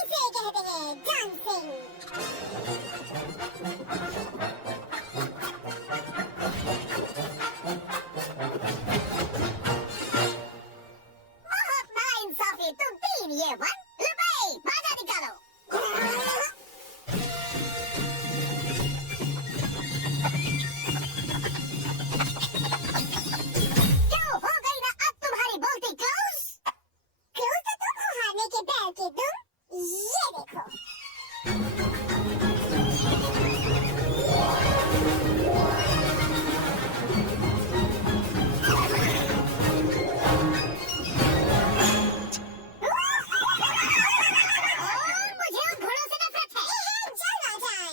इसे कहते हैं डांसिंग। बहुत नाइंसाफी, तुम तीन ये वन। रुपए, बाजा निकालो। क्यों हो गई ना अब तुम्हारी बोलती क्लोज? क्लोज तो तुम हो हारने के बैल के तुम। ये देखो। मुझे उन घोड़ों से नफरत है। चल आ जाए।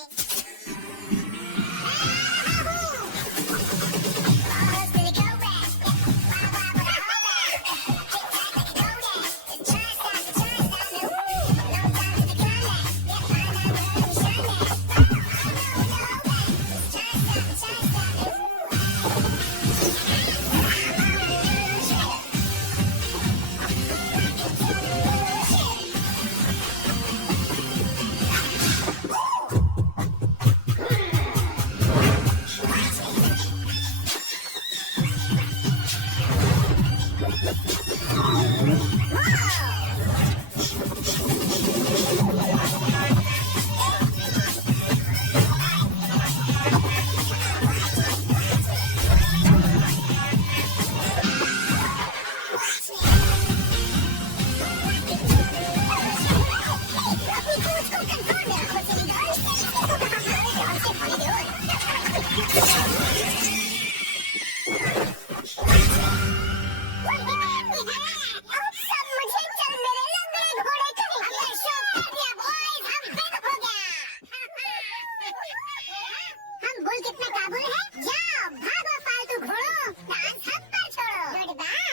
हम बुल कितना काबुल है, जाओ भागो फालतू घोड़ों, डांस हम पर छोड़ो, गुड बाय।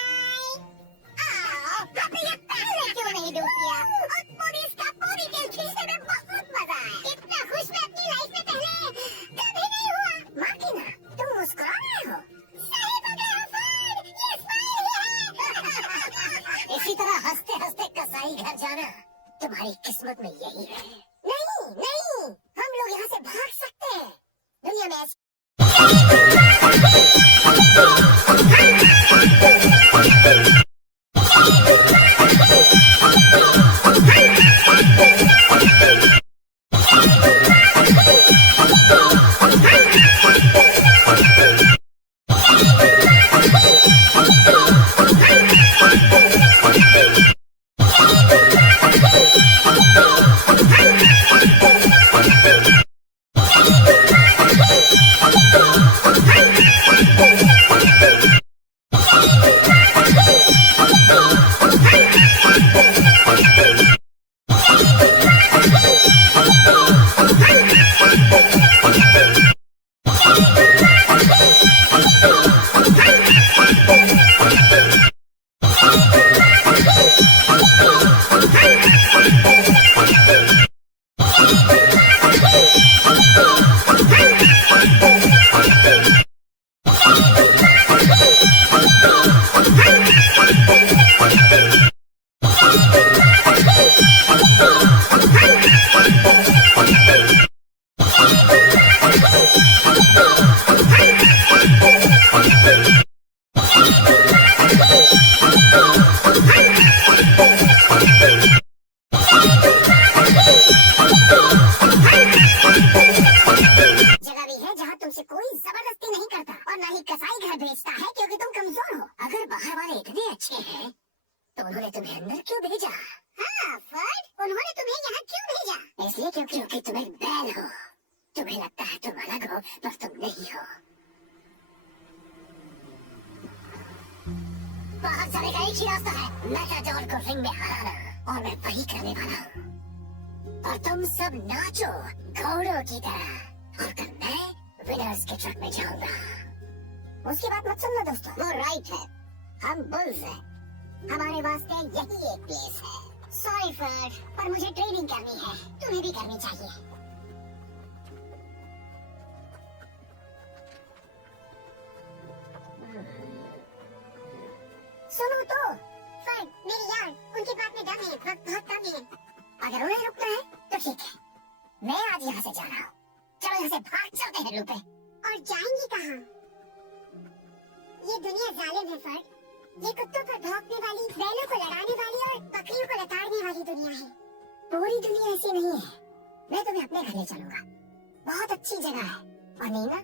आपने ये पहले क्यों नहीं डूब किया? और पुलिस का पूरी दिल खींचने में बहुत मजा आया। इतना खुश मैं अपनी लाइफ में पहले कभी नहीं हुआ। माँ की ना, तुम मुस्कुरा रहे हो। सही पकड़े हो फर्ड, ये स्माइल है। इसी तरह हंसते हंसते कसाई घर जाना तुम्हारी किस्मत में यही है। नहीं नहीं, हम लोग यहाँ से भाग सकते हैं। दुनिया में ऐसी भेजता है क्योंकि तुम कमजोर हो। अगर बाहर वाले इतने अच्छे हैं तो उन्होंने तुम्हें अंदर क्यों भेजा? हाँ फर्ड, उन्होंने तुम्हें यहाँ क्यों भेजा? इसलिए क्योंकि तुम एक बैल हो। तुम्हें लगता है तुम अलग हो पर तुम नहीं हो। बाहर जाने का एक ही रास्ता है, मैटाडोर को रिंग में हराना, और मैं वही करने वाला हूँ। और तुम सब नाचो घोड़ों की तरह, और कल मैं विनर्स के ट्रक में जाऊंगा। उसकी बात मत सुनना दोस्तों, वो राइट है। हम बुल्स हैं, हमारे वास्ते यही एक प्लेस है। सॉरी फर्ड, पर मुझे ट्रेनिंग करनी है, तुम्हें भी करनी चाहिए। सुनो तो फर्ड, मेरी यार, उनकी बात में दम है, वक्त बहुत कम है। अगर उन्हें रुकना है तो ठीक है, मैं आज यहाँ से जा रहा हूँ। चलो यहाँ से भाग चलते हैं लूपे। और जाएंगे कहाँ? ये दुनिया जालिम है फर्ड। ये कुत्तों पर भौंकने वाली, बैलों को लड़ाने वाली और बकरियों को लताड़ने वाली दुनिया है। पूरी दुनिया ऐसी नहीं है। मैं तुम्हें अपने घर ले चलूंगा, बहुत अच्छी जगह है। और नीना,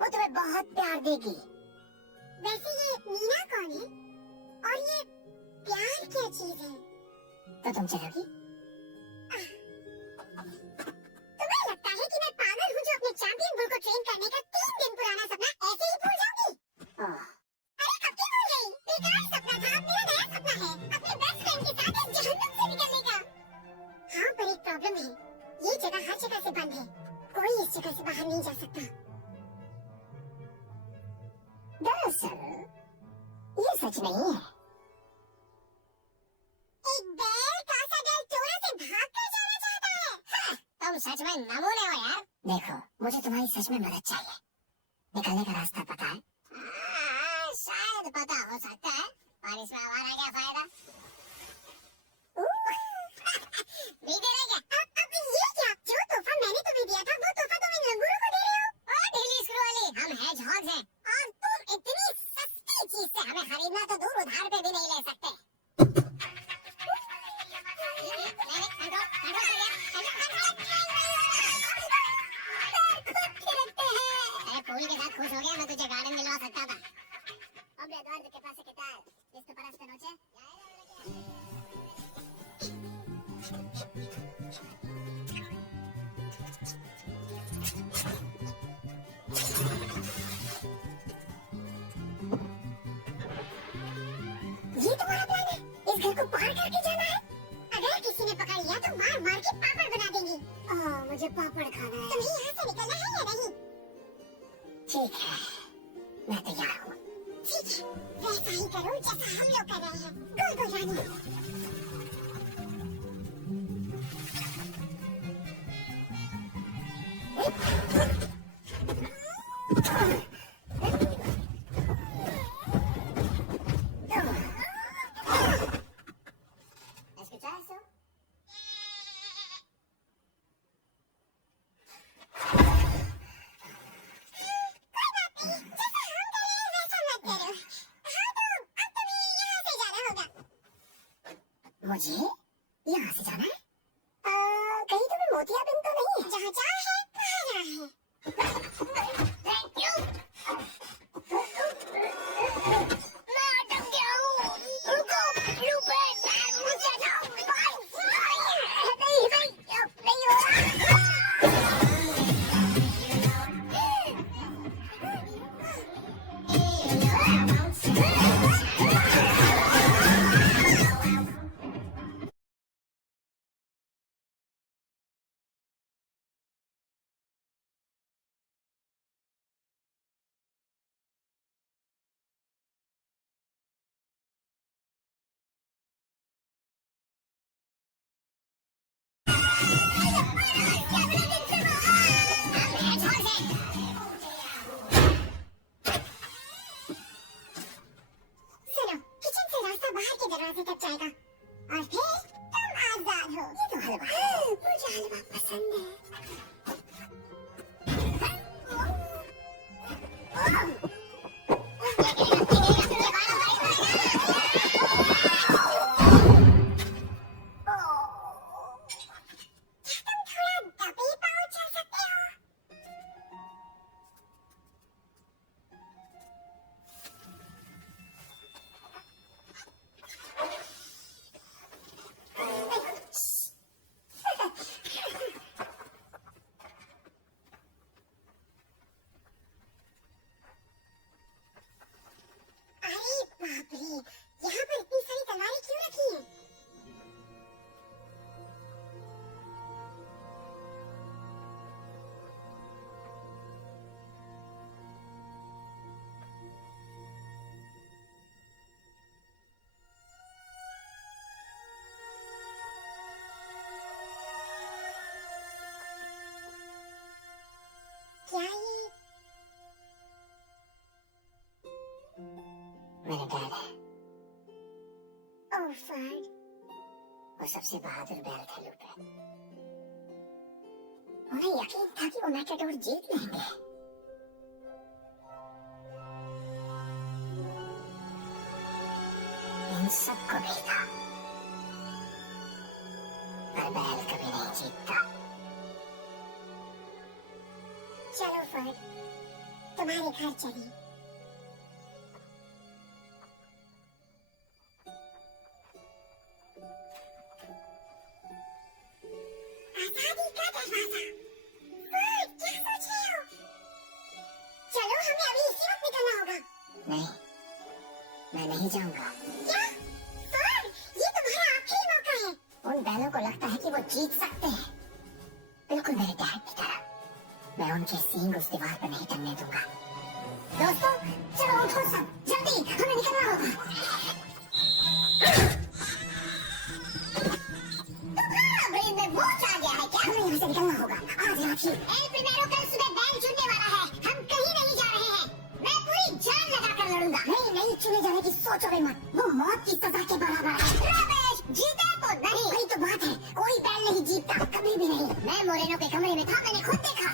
वो तुम्हें बहुत प्यार देगी। वैसे ये नीना कौन है? और ये प्यार क्या चीज है? तो तुम चलोगी? तुम्हें लगता है कि मैं पागल हूँ जो अपने चैंपियन बुल को ट्रेन करने का 3 दिन पुराना सपना ऐसे ही भूल जाऊंगी? अरे कब की भूल गई? बेकार सपना था, मेरा नया सपना है, अपने बेस्ट फ्रेंड के साथ इस जहन्नुम से निकलने का। हाँ, पर एक प्रॉब्लम है, ये जगह हर जगह से बंद है, कोई इस जगह से बाहर नहीं जा सकता। दरअसल ये सच नहीं है। एक बैल कासा डेल टोरो से भाग कर जाना चाहता है। हाँ, तुम सच में नमूने हो यार। देखो, मुझे तुम्हारी सच में मदद चाहिए। निकलने का रास्ता पता है? शायद पता हो सकता है, पर इसमें हमारा क्या फायदा? भीगे रह गया। अब ये क्या? जो तोहफा मैंने तुम्हें दिया था, वो तोहफा तुम इन लंगूरों को दे रहे हो? और ढीली स्क्रू वाली, हम हेजहॉग्स हैं, और तुम इतनी सस्ती चीज से हमें खरीदना तो दूर, उधार पे भी नहीं ले सकते। फूल के साथ खुश हो गया, मैं तुझे गार्डन दिलवा सकता था। अब Eduardo, ¿qué pasa? ¿Qué tal? ¿Listo para esta noche? ये तुम्हारा प्लान है? इस घर को पार करके जाना है? अगर किसी ने पकड़ लिया तो मार मार के पापड़ बना देंगी। मुझे पापड़ खाना है। तुम्हें यहाँ से निकलना है या नहीं? ठीक है, मैं तैयार हूँ। ठीक है, वैसा ही करो जैसा हम लोग कर रहे हैं। गोल गोल रानी। Escuchaste? मुझे यहाँ से जाना है? कहीं तुम्हें मोतियाबिंद तो नहीं है? जहाँ जा है वहाँ जा है। Thank you. मैं अटक गया हूँ। रुको, लूपेन, मुझे जाओ। नहीं हो रहा। सुनो, किचन से रास्ता बाहर के दरवाजे तक जाएगा और फिर तुम आजाद हो। ये तो हलवा, मुझे हलवा पसंद है। तुम थोड़ा दबे पाँव चल सकते हो? अरे बाप रे, यहाँ पर इतनी सारी तलवारें क्यों रखी हैं? क्या ये? मेरा डैड है। ओह फर्ड, वो सबसे बहादुर बैल थे लूपेन। उन्हें यकीन था कि वो मैटाडोर जीत लेंगे। इन सबको भी था, पर बैल कभी नहीं जीतता। चलो फर्ड, तुम्हारे घर चलिए। आजादी का दरवाजा। फर्ड, क्या सोच रहे हो? चलो, हमें अभी इसी वक्त निकलना होगा। नहीं, मैं नहीं जाऊंगा। क्या? फर्ड, ये तुम्हारा आखिरी मौका है। उन बैलों को लगता है कि वो जीत सकते हैं, बिल्कुल मेरे डैड की तरह। मैं उनके सींग उस दीवार पर नहीं टंगने दूंगा। दोस्तों, चलो उठो सब, जल्दी, हमें निकलना होगा। तुम्हारा ब्रेन में बोझ आ गया है क्या? हमें यहाँ से निकलना होगा, आज रात ही। एल प्रिमेरो कल सुबह बैल चुनने वाला है, हम कहीं नहीं जा रहे हैं। मैं पूरी जान लगा कर लड़ूंगा। नहीं, चुने जाने की सोचो भी मत, वो मौत की सजा के बराबर है। रमेश, जीता तो नहीं। वही तो बात है, कोई बैल नहीं जीतता, कभी भी नहीं। मैं मोरेनो के कमरे में था, मैंने खुद देखा।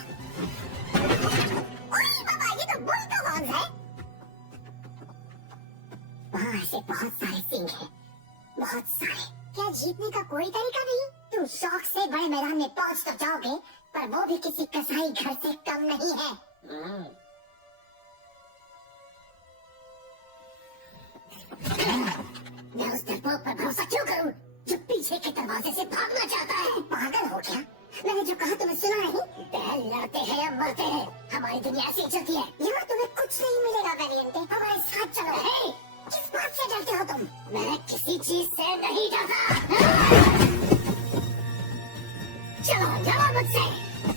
ओए बाबा, ये तो बुलका हॉर्न है। वहाँ ऐसे बहुत सारे सिंह हैं, बहुत सारे। क्या जीतने का कोई तरीका नहीं? तुम शौक से बड़े मैदान में पहुंच तो जाओगे, पर वो भी किसी कसाई घर से कम नहीं है। मैं उस डरपोक पर भरोसा क्यों करूं, जो पीछे के दरवाजे से भागना चाहता है? पागल हो क्या? मैंने जो कहा तुम्हें सुना नहीं? बैल लड़ते हैं या मरते हैं, हमारी दुनिया ऐसी चलती है। यहाँ तुम्हें कुछ नहीं मिलेगा वैलिएंटे, हमारे साथ चलो। हे, किस बात से डरते हो तुम? मैं किसी चीज से नहीं डरता। चलो लड़ो मुझसे।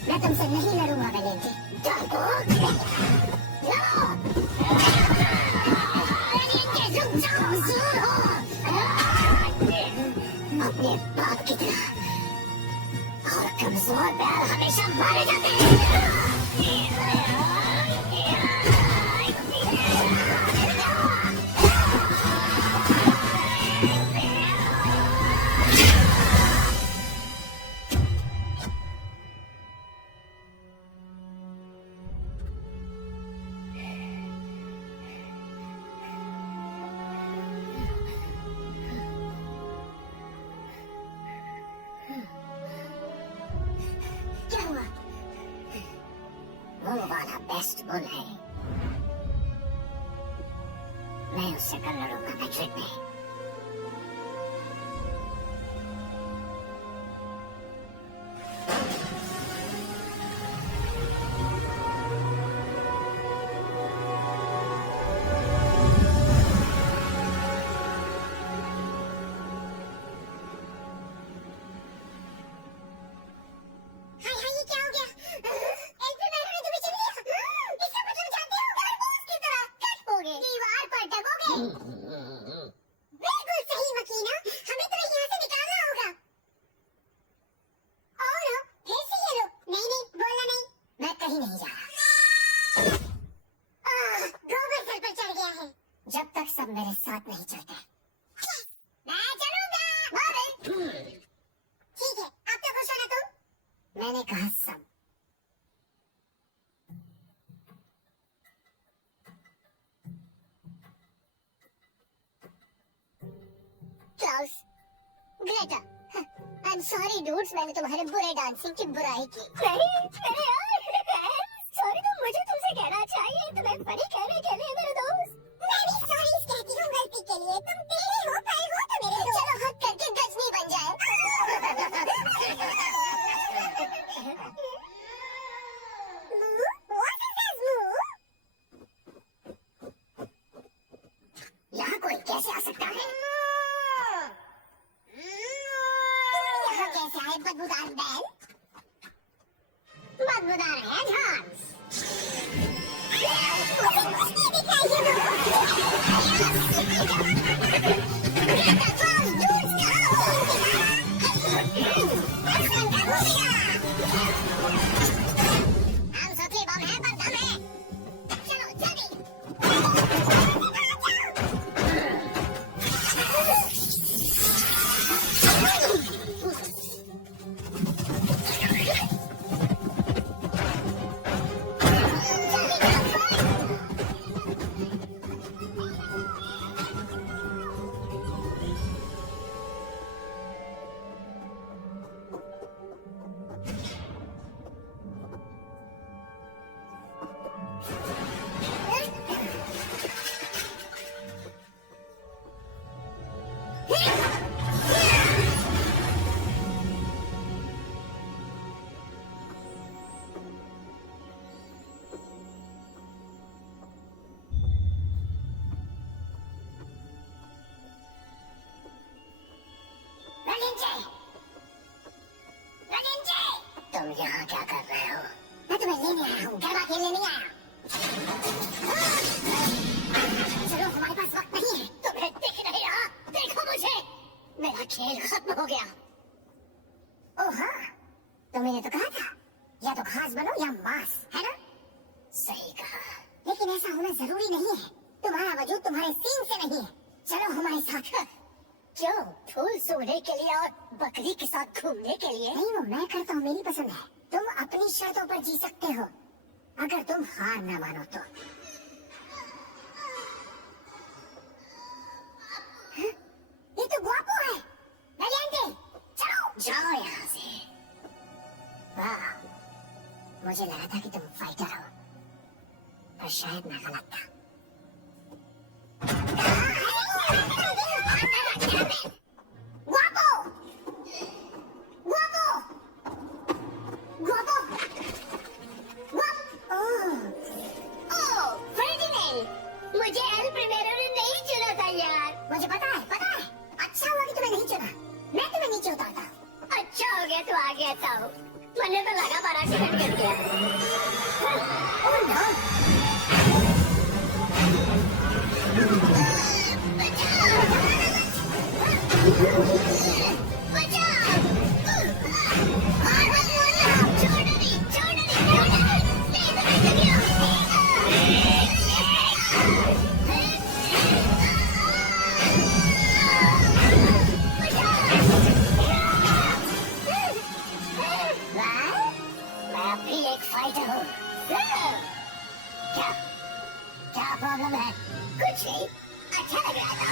मैं तुमसे नहीं लड़ूंगा वैलेंटी। डरपोक, लड़ो। वैलेंटी रुक जाओ, जोर हो। अपने बाप की तरह। और कमजोर बैल हमेशा मारे जाते हैं। क्या हुआ? वो वाला बेस्ट बुल है। मैं उससे कल लड़ूंगा मैड्रिड में। हाय हाय, ये क्या हो गया? एल्फिनाइडर ने तुम्हें छीन लिया। इसका मतलब जानते हो, गार्गोस की तरह कट हो गए, दीवार पर दबोगे। बिल्कुल सही मकीना, हमें तुम्हें यहाँ से निकालना होगा। और फिर से ये लोग। नहीं नहीं, बोलना नहीं। मैं कहीं नहीं जा रहा। गोबर सर पर चढ़ गया है। जब तक सब मेरे साथ नहीं चलते मैं चलूंगा। ठीक है, अब तो खुश हो ना तुम? मैंने कहा सब। Klaus, Greta, I am sorry dudes, मैंने तुम्हारे बुरे डांसिंग की बुराई की। नहीं, अरे यार, सॉरी तो मुझे तुमसे कहना चाहिए, तुम्हें बड़ी कहने के लिए मेरे दोस्त। मैं भी सॉरी कहती हूँ गलती के लिए। तुम तेरे हो पर हो तो मेरे दोस्त। चलो हक करके गजनी बन जाए। यहाँ कोई कैसे आ सकता है? यहाँ कैसे आए बदबूदार बैल? बदबूदार है हॉर्स। मुझे दिखाई दे दो। हम सोचले बम है पर दम है। चलो जल्दी। तुम यहाँ क्या कर रहे हो? मैं तुम्हें लेने आया हूँ, गरबा खेलने नहीं आया। चलो हमारे पास वक्त नहीं है। तुम्हें दिख नहीं रहा? देखो मुझे, मेरा खेल खत्म हो गया। ओह हाँ, तुमने तो कहा था या तो घास बनो या मांस, है ना? सही कहा, लेकिन ऐसा होना जरूरी नहीं है। तुम्हारा वजूद तुम्हारे सीन से नहीं है। चलो हमारे साथ। क्यों? फूल सूंघने के लिए और बकरी के साथ घूमने के लिए? नहीं, वो मैं करता हूँ, मेरी पसंद है। तुम अपनी शर्तों पर जी सकते हो, अगर तुम हार न मानो तो। ये तो गुआपो है। वैलेंटी, चलो जाओ यहाँ से। वाह, मुझे लगा था कि तुम फाइटर हो, पर शायद मैं गलत था। गुआपो, गुआपो, गुआपो, गुआपो। ओह, फर्डिनेंड, मुझे एल प्रिमेरो ने नहीं चुना था यार। मुझे पता है, पता है। अच्छा हुआ कि तुम्हें नहीं चुना, मैं तुम्हें नीचे उतारता। अच्छा हो गया तो आ गया था। मैं अब भी एक फाइटर हूँ। क्या क्या प्रॉब्लम है? कुछ नहीं, अच्छा लग रहा था।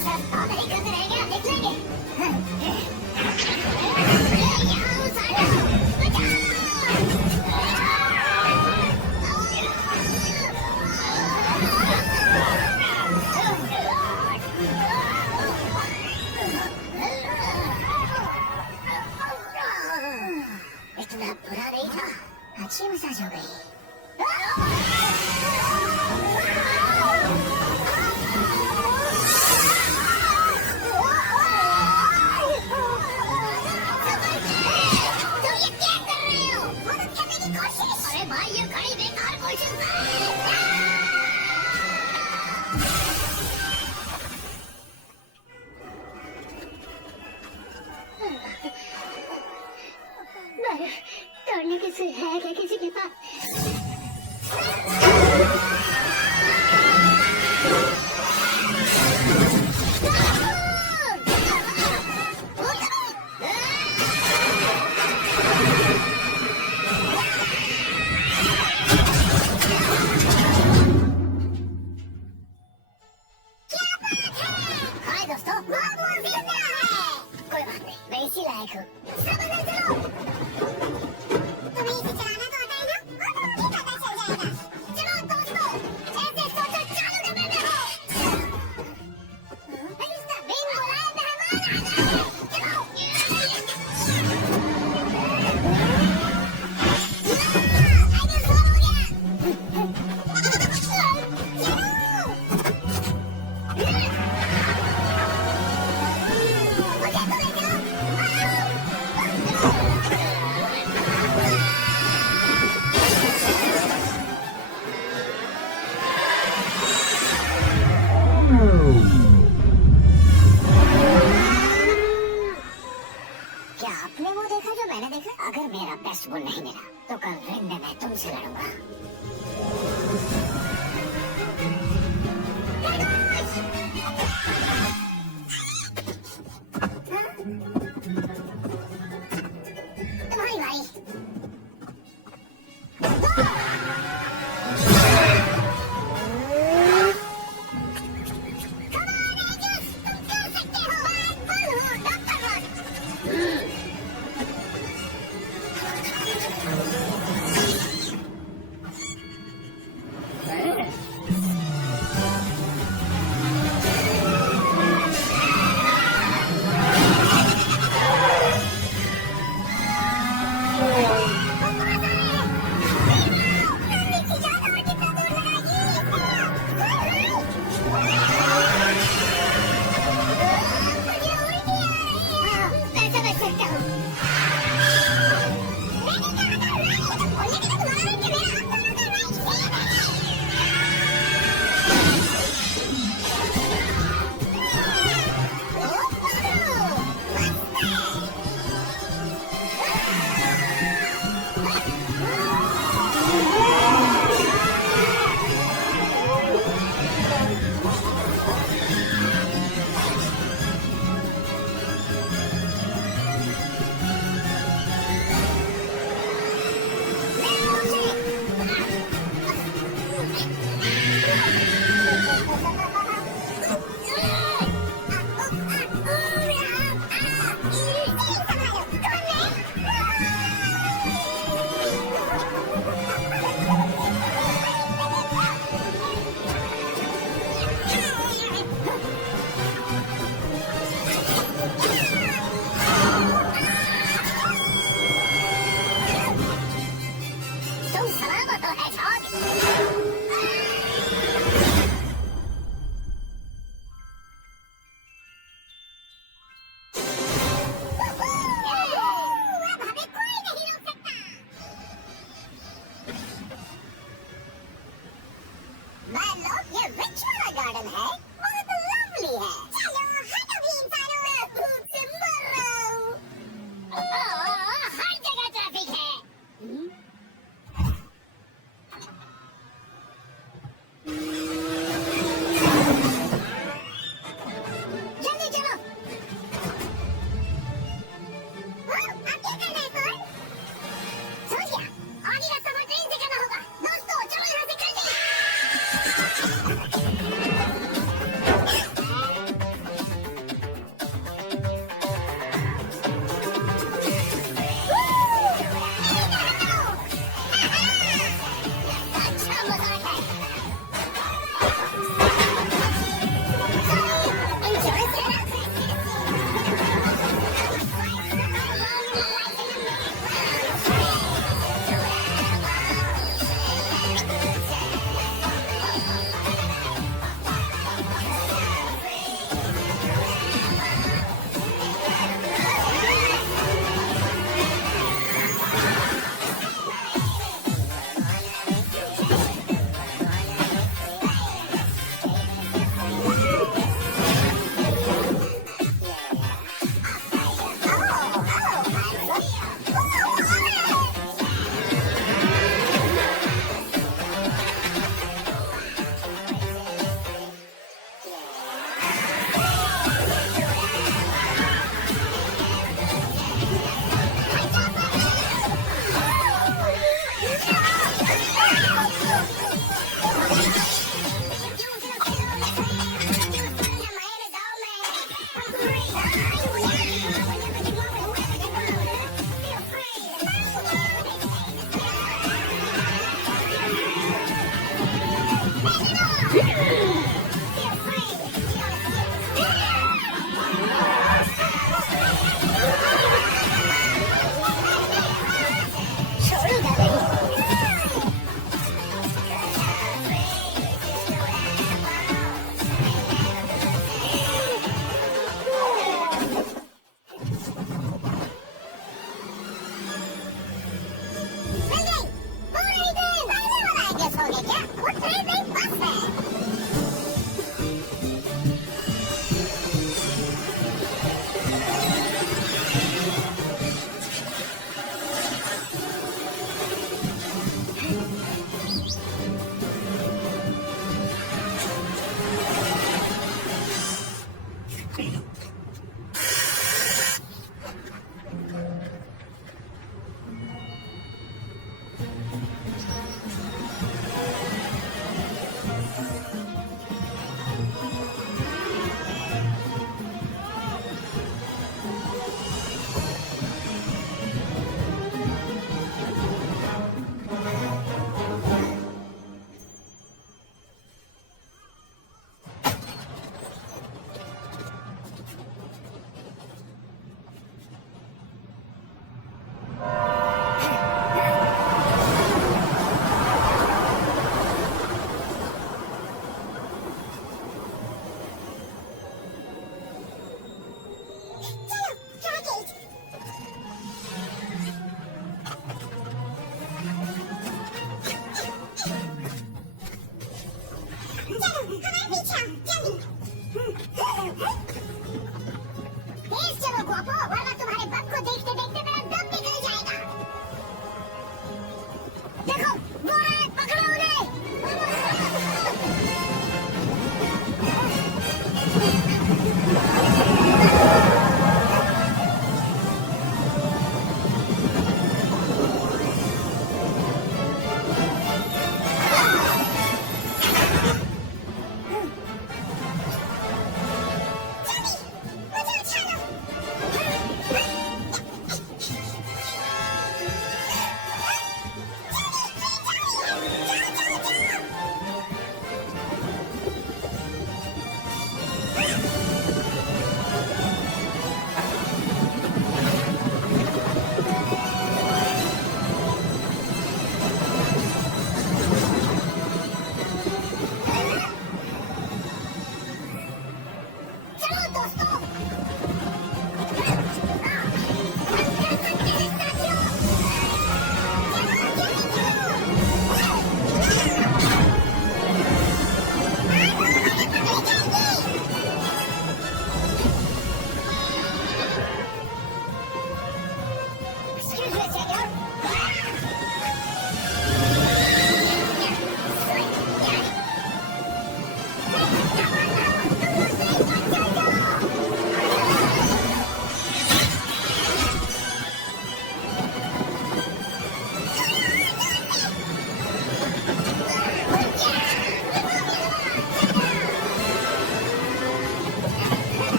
सब काम नहीं करते रहेंगे, देख लेंगे। इतना बुरा नहीं था, अच्छी मसाज हो गई। तुम ये क्या कर रहे हो? मदद करने की कोशिश। अरे भाई ये बड़ी बेकार कोशिश है। तोड़ने की सुई है क्या किसी के पास? हाय दोस्तों, बाबू जिंदा है। कोई बात नहीं, मैं इसी लायक हूँ। सब अंदर चलो। तुम्हें इसे चलाना तो आता है ना? हाँ, तो अभी पता चल जाएगा। चलो दोस्तों, ऐसे सोचो चालू डब्बे में हो। मिस्टर बीन बुलाए मेहमान आ गए। चलो। आइडिया सॉल्व हो गया। क्या आपने वो देखा जो मैंने देखा? अगर मेरा बेस्ट बॉल नहीं मिला तो कल रिंग में मैं तुमसे लड़ूंगा। तुम्हारी भाई। गार्डन है, बहुत लवली है। चलो हटो भी इंसानों।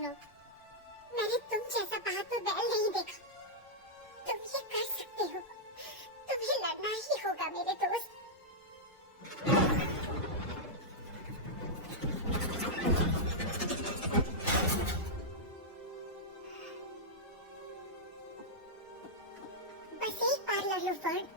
बनो। मैंने तुम जैसा बहादुर बैल नहीं देखा। तुम ये कर सकते हो। तुम्हें लड़ना ही होगा मेरे दोस्त। बस एक बार लड़ लो फर्ड।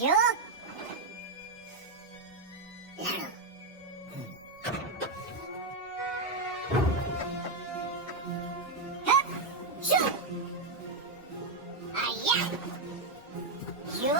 यो लड़ो। हप, शू। आया। यो।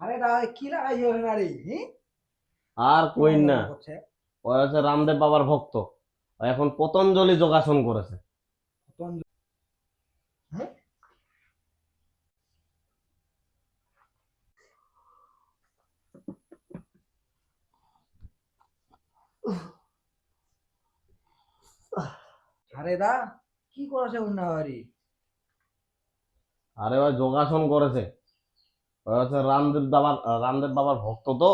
আরে দাদা কি লাগাইছে ওখানে আরে আর কইন না, করছে ও হচ্ছে রামদেব বাবার ভক্ত। ও এখন পতঞ্জলি যোগাসন করেছে। হ্যাঁ? আরে দা কি করেছে অন্য বাড়ি? আরে ও যোগাসন করেছে। ও হচ্ছে রামদেব বাবার ভক্ত তো।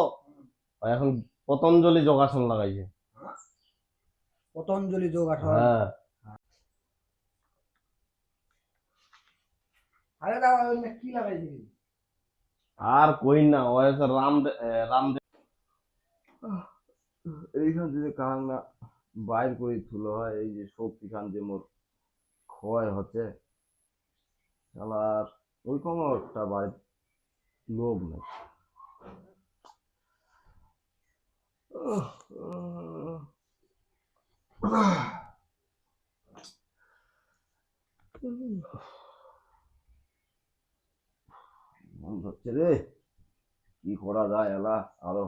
ও এখন পতঞ্জলি যোগাসন লাগাইছে। পতঞ্জলি যোগাসন। হ্যাঁ, আরে দা অন্য কি লাগাইছে? আর কইন না, ও হচ্ছে রামদেব এইখান থেকে কান না বাইর করে তুলো হয়, এই যে শক্তিখান যে মোর ক্ষয় হচ্ছে, শালার ওই কোনো একটা বাড়ির লোক নেই। মন ধরছে রে, কি করা যায় এলা আরো।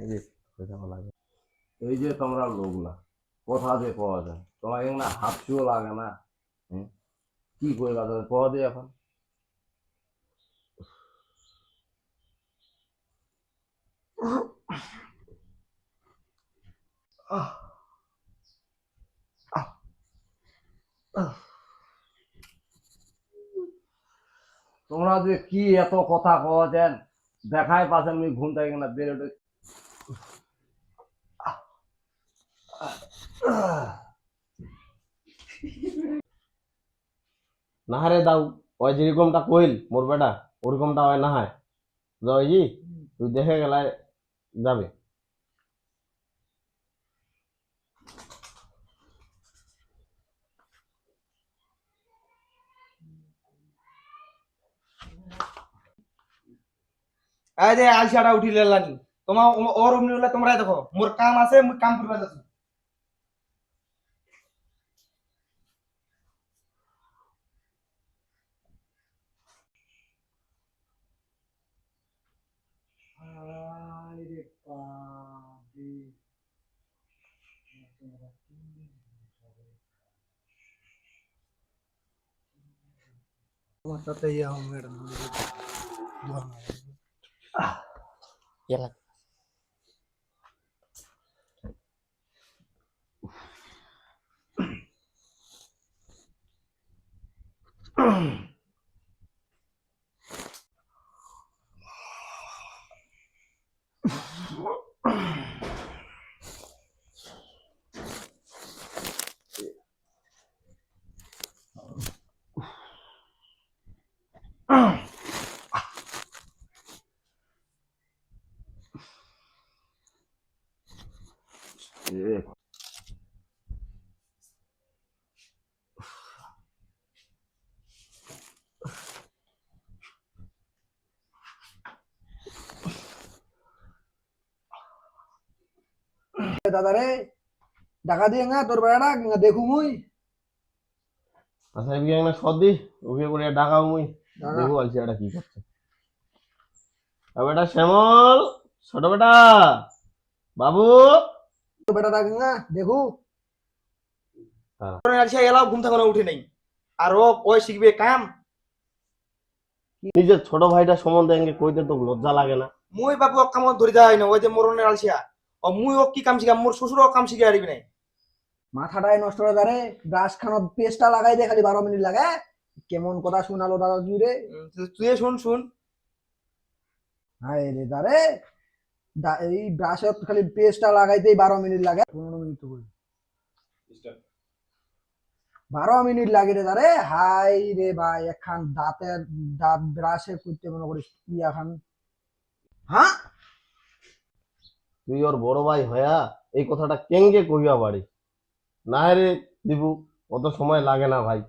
এই যে কথা লাগে, এই যে তোমরা লোকলা কোথা দিয়ে পাওয়া যায়, তোমার এখানে হাফসিও লাগে না? হ্যাঁ, কি করে পাওয়া যায় এখন? তোমরা যে কি এত কথা কওয়াছেন, দেখাই পাচ্ছেন আমি ঘুম থেকে না বেরোতে। না রে দাও, ওই যেরকমটা কইল মোর বেটা ওরকমটা হয় না হয় জয়জি। তুই দেখে গেলে যাবে। এই যে আলসাটা উঠি লেলানি তোমার ওর অমনি হলে তোমরা দেখো মোর কাম আছে মুই কাম করবা যাচ্ছি। তোমার সাথে এ, দাদা রে টাকা দিয়ে না তোর বেড়াটা দেখু মুই আচ্ছা এদিকে একটা সর্দি ওকে করে ডাকাও মুই ডাকা। দেখো আলসিয়াটা কি করছে। বেটা শ্যামল, ছোট বেটা, বাবু। তোর বেড়াটা না দেখু হ্যাঁ। আলসিয়া এলাও ঘুম থেকে উঠে নেই আর ও ওই শিখবে কাম। নিজের ছোট ভাইটা সম্বন্ধে এঙ্গে কইতে তো লজ্জা লাগে না? মুই বাবু ওক কাম ধরে দেওয়া হয় না ওই যে মরণের আলসিয়া ও মুই ওক কি কাম শিখাম মোর শ্বশুর ওক কাম শিখে হারিবি নাই মাথাটাই নষ্ট হয়ে দাঁড়ে ব্রাশ খানো পেস্টটা লাগাই দে খালি 12 মিনিট লাগে কেমন কথা শোনালো দাদা তুই রে তুই শুন শুন হায় রে দাঁড়ে এই ব্রাশে খালি পেস্টটা লাগাইতেই 12 মিনিট লাগে 15 মিনিট তো করি 12 মিনিট লাগে রে দাঁড়ে হাই রে ভাই একখান দাঁতের দাঁত ব্রাশে করতে মনে করিস কি এখন হ্যাঁ তুই ওর বড় ভাই হয়া এই কথাটা কেঙ্গে কইয়া পারি না রে দিবু? অত সময় লাগে না ভাই,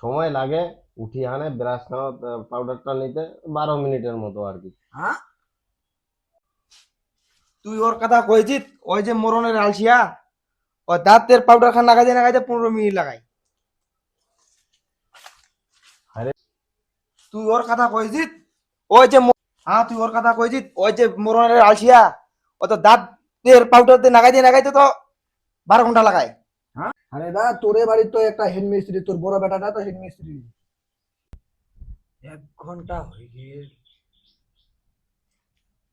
সময় লাগে উঠি আনে ব্রাশ খানো পাউডারটা নিতে 12 মিনিটের মতো আর কি। হ্যাঁ তুই ওর কথা কইছিস ওই যে মরণের আলসিয়া ও দাঁতের পাউডার খান লাগাইতে 15 মিনিট লাগাই আরে তুই ওর কথা কইছিস ওই যে হ্যাঁ তুই ওর কথা কইছিস ওই যে মরণের আলসিয়া ও তো দাঁতের পাউডার দিয়ে লাগাইতে তো 12 ঘন্টা লাগায় হ্যাঁ আরে দা তোরে বাড়ির তো একটা হেড মিস্ত্রি তোর বড় বেটাটা তো হেড মিস্ত্রি 1 ঘন্টা হয়ে গেল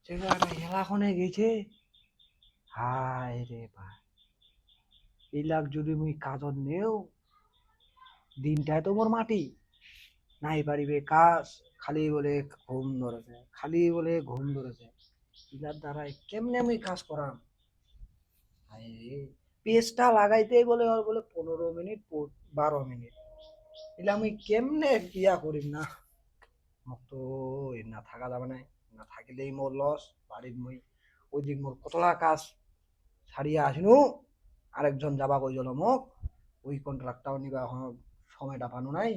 সেখানে হেলাখনে গেছে হায় রে ভাই এই লাখ যদি মুই কাজত নেও দিনটায় তো মোর মাটি নাই পারিবে কাজ খালি বলে ঘুম ধরেছে খালি বলে ঘুম ধরেছে ইলার দ্বারাই কেমনে আমি কাজ করাম পেস্টটা লাগাইতেই বলে আর বলে 15 মিনিট 12 মিনিট এলে আমি কেমনে ইয়া করিম না মোক তো না থাকা যাবে না থাকিলেই মোর লস বাড়ির মই ওই দিক মোর কতলা কাজ ছাড়িয়া আসিনু আরেকজন যাবা কই জল মোক ওই কন্ট্রাক্টটাও নিবা সময়টা পানো নাই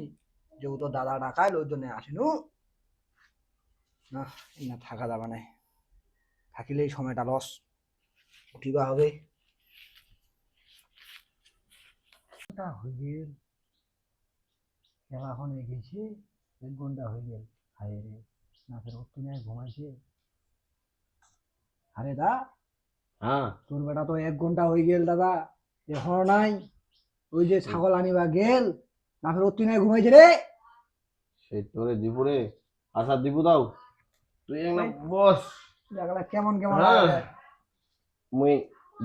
যেহেতু দাদা ডাকাইল ওই জন্য আসিনু না না থাকা যাবে না থাকিলেই সময়টা লস উঠিবা হবে হয়ে গেল এখন গেছে 1 ঘন্টা হয়ে গেল হায় রে না ফের তুমি ঘুমাইছে আরে দা হ্যাঁ তোর বেটা তো 1 ঘন্টা হয়ে গেল দাদা এখনো নাই ওই যে ছাগল আনিবা গেল না ফের তুই নাই ঘুমাইছে রে সেই তোরে দিবু রে। আচ্ছা দিবু দাও তুই একটা বস। দেখলা কেমন কেমন হ্যাঁ লাগে মুই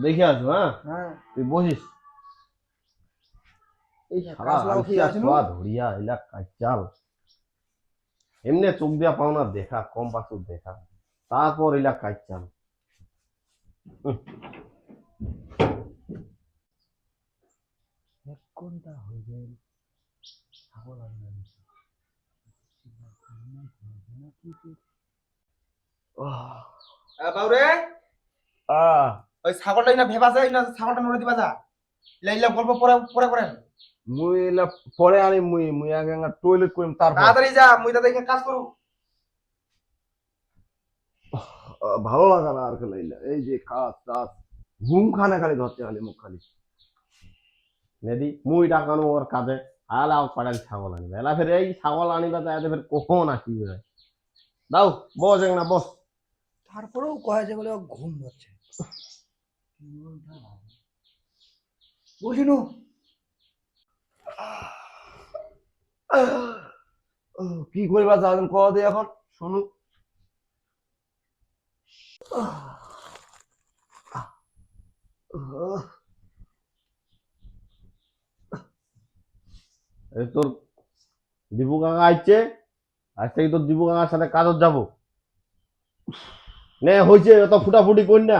দেখে আসবো। হ্যাঁ হ্যাঁ তুই বসিস। এই সারা কাজলাও খেয়ে আলসিয়া আসিনু। ছোয়া ধরিয়া এলা কাচাল এমনি চোখ দিয়া পাও না দেখা কম পাচুর দেখা তারপর এলা কাচাল 1 ঘন্টা হয়ে গেল ছাগল আনিবা বাউরে ওই ছাগলটা না ভেবা যায় না, ছাগলটা নড়ে দিবা যা। লাইলা গল্প পরে পরে করেন। মুই এলা পরে আনি, মুই মুই আগে টয়লেট করিম তারপর। তাড়াতাড়ি যা, মুই তাতে কাজ করু। ভালো লাগা না আর কে লাইলা, এই যে কাজ টাজ ঘুম খানে খালি ধরছে, খালি মুখ খালি নেদি মুই ডাকানো ওর কাজে আলাও পাড়াল ছাগল আনিবে এলা ফের এই ছাগল আনিবা তাই ফের কখন আসি দাও বস না বস। তারপরেও কয় যে বলে ওর ঘুম ধরছে। বুঝিনু কি করিবা যাবেন ক দে এখন শুনু। এই তোর দীপু কাকা আসছে, আজ থেকে তোর দীপু কাকার সাথে কাজত যাব। নে হয়েছে, অত ফুটাফুটি করি না,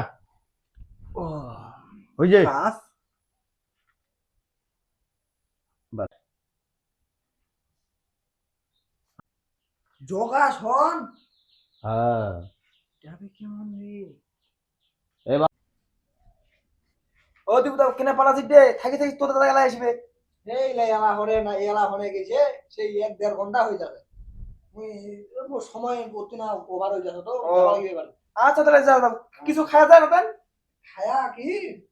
হয়েছে। কাজ যোগাসন হ্যাঁ যাবে কেমন রে? ও দিবু কেনে পালাছিস দে, থাকি থাকি তোর দাদা গেলা আসবে। এই লাই এলা হরে না এলা হরে গেছে, সেই 1-1.5 ঘন্টা হয়ে যাবে। মোর সময় করতে না ওভার হয়ে যাবে তো, ও। যাওয়া লাগবে এবার। আচ্ছা তাহলে যা, কিছু খাওয়া যায় না? খায়া কি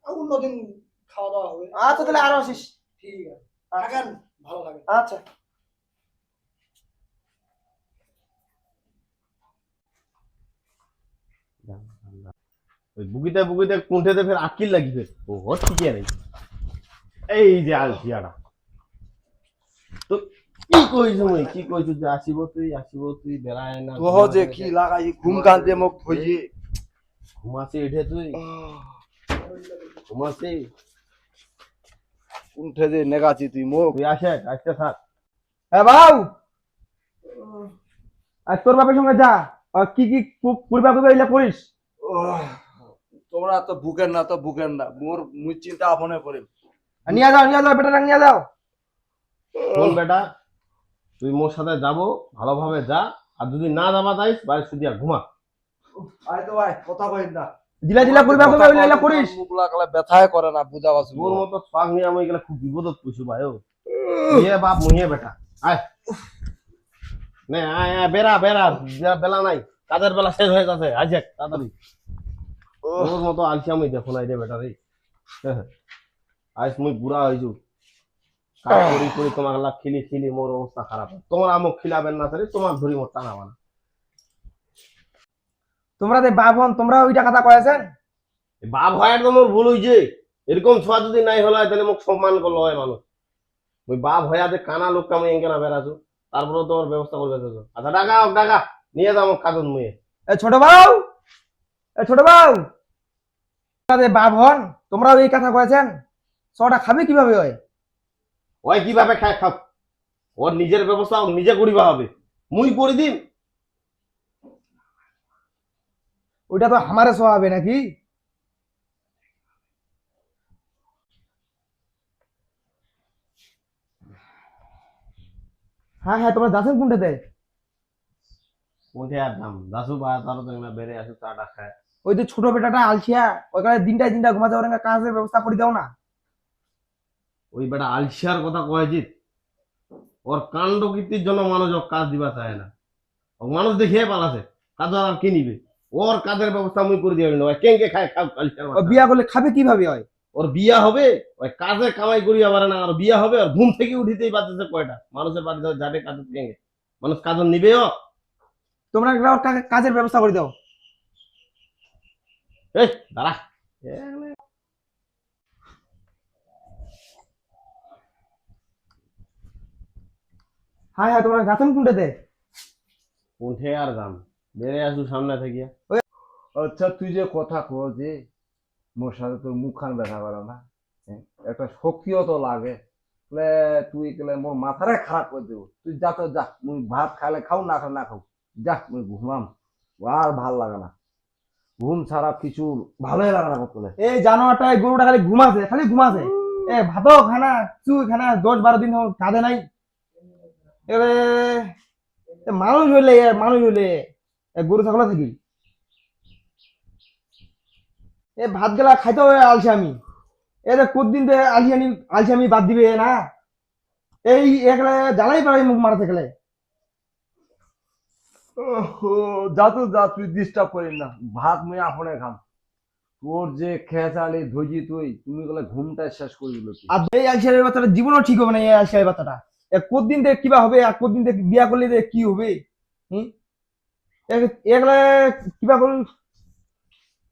অন্যদিন খাওয়া দাওয়া হবে। আচ্ছা তাহলে আরো আসিস। ঠিক আছে, থাকেন, ভালো থাকেন। আচ্ছা। ওই বুকিতে বুকিতে কুণ্ঠেতে ফের আকিল লাগিবে, ও হচ্ছে কি নেই। এই যে আলসিয়াটা তো কি কইছ, মুই কি কইছ যে আসিব তুই বেড়ায় না। তোহ যে কি লাগাই ঘুম কাঁদে মুখ হইছে। ঘুমাসি এঠে তুই ঘুমাসি, উঠে যে নেগাছি তুই মুখ। তুই আসে আসতে থাক। হ্যাঁ বাউ, আজ তোর বাপের সঙ্গে যা, আর কি কি পরিবার করবে এগুলা করিস। তোমরা তো বুকেন না মোর মুই চিন্তা আপনে করিম। নিয়ে যাও বেটা, নিয়ে যাও। শোন বেটা, তুই মোর সাথে যাবো, ভালোভাবে যা, আর যদি না যাবা যাইস বাড়ি শুধিয়া ঘুমা। আয় তো ভাই কথা কইন না, জিলা পরিবার করবে এগুলা করিস। মুখ লাগালে ব্যথায় করে না বুঝা পাচ্ছি। তোর মতো পাক নিয়ে আমি গেলে খুব বিপদত পড়ছি ভাই। ও ইয়ে বাপ মুহিয়ে বেটা, আয় নে আয় আয়, বেড়া বেলা নাই, কাজের বেলা শেষ হয়ে যাচ্ছে, আজ তাড়াতাড়ি। ওর মতো আলসি আমি দেখো নাই রে বেটা রে। আজ মুই বুড়া হয়েছু, কাজ করি করি তোমার গলা খিলি মোর অবস্থা খারাপ। তোমার আমক খিলাবেন না তাহলে তোমার ধরি মোর টানা বানা। তোমরা যে বাপ হন, তোমরা ওইটা কথা কয়েছেন। বাপ হয় তো মোর ভুল হইছে, এরকম ছোঁয়া যদি নাই হলো তাহলে মোক সম্মান করলো হয় মানুষ। ওই বাপ হয়ে যে কানা লোককে আমি এঙ্কে না বেড়াছো, তারপরেও তোমার ব্যবস্থা করবে। আচ্ছা ডাকা নিয়ে যাও মোক কাজত মুয়ে। ছোট বাউ, তোমরা যে বাপ হন, তোমরা এই কথা কয়েছেন। সটা খাবে কিভাবে হয়? ওই কিভাবে খায় খাও, ওর নিজের ব্যবস্থা ও নিজে করিবা হবে, মুই করে দিম। ওইটা তো আমারে সোয়াবে নাকি? হ্যাঁ তোমরা যাচ্ছেন কোনটাতে? কোনটা আর দাম দাসু বা তারও তো না বেড়ে আসে চাটা খায়। ওই যে ছোট বেটাটা আলসিয়া, ওইখানে দিনটা ঘুমাতে ওর কাজের ব্যবস্থা করে দাও না। ওই বেটা আলসিয়ার কথা কয়েছিস, ওর কাণ্ড কীর্তির জন্য মানুষ ওর কাজ দিবা চায় না। ও মানুষ দেখিয়ে পালাছে, কাজ আর কি নিবে। ওর কাজের ব্যবস্থা মুই করে দিয়ে না, কেঙ্কে খায় খাও আলসিয়ার ও বাচ্চা। বিয়া করলে খাবে কিভাবে হয়? ওর বিয়া হবে, ওই কাজে কামাই করিয়া পারে না, আর বিয়া হবে আর ঘুম থেকে উঠিতেই বাজতেছে কয়টা। মানুষের বাড়িতে যাবে কাজে কেঙ্গে, মানুষ কাজ নিবে। তোমরা একটা ওর কাজের ব্যবস্থা করে দাও। এই দাঁড়া, হ্যাঁ তোমরা যাচ্ছেন কোনটাতে? উঠে আর দাম বেড়ে আসু সামনে থেকে। আচ্ছা তুই যে কথা কো যে মোর সাথে তোর মুখখান দেখা করে না, একটা শক্তিও তো লাগে, তুই গেলে মোর মাথারে খারাপ করে দেবো। তুই যা তো যা, মুই ভাত খাইলে খাও, না খাও না খাও, যা মুই ঘুমাম। আর ভাল লাগে না, ঘুম ছাড়া কিছু ভালোই লাগে না বলে। এই জানোয়ারটা, এই গরুটা খালি ঘুমাছে। এ ভাতও খানা, চুই খানা, 10-12 দিন কাঁদে নাই। এবারে মানুষ হইলে গরু ছাগল থাকি এ ভাত গেলা খাইতে হবে আলসামি। এদের কতদিন ধরে আলসামি বাদ দিবে না? এই একলা জ্বালাই পারে মুখ মারাতে গেলে। যা তো যা, তুই ডিস্টার্ব করিস না, ভাত মুই আপনে খাম। তোর যে খেয়ালি ধৈজি তুমি গেলে ঘুমটাই শেষ করে দিল। আর এই আলসামের বাচ্চাটা জীবনও ঠিক হবে না। এই আলসামের বাচ্চাটা কতদিন থেকে কিবা হবে, আর কতদিন থেকে বিয়া করলে যে কি হবে? একলা কিবা করলে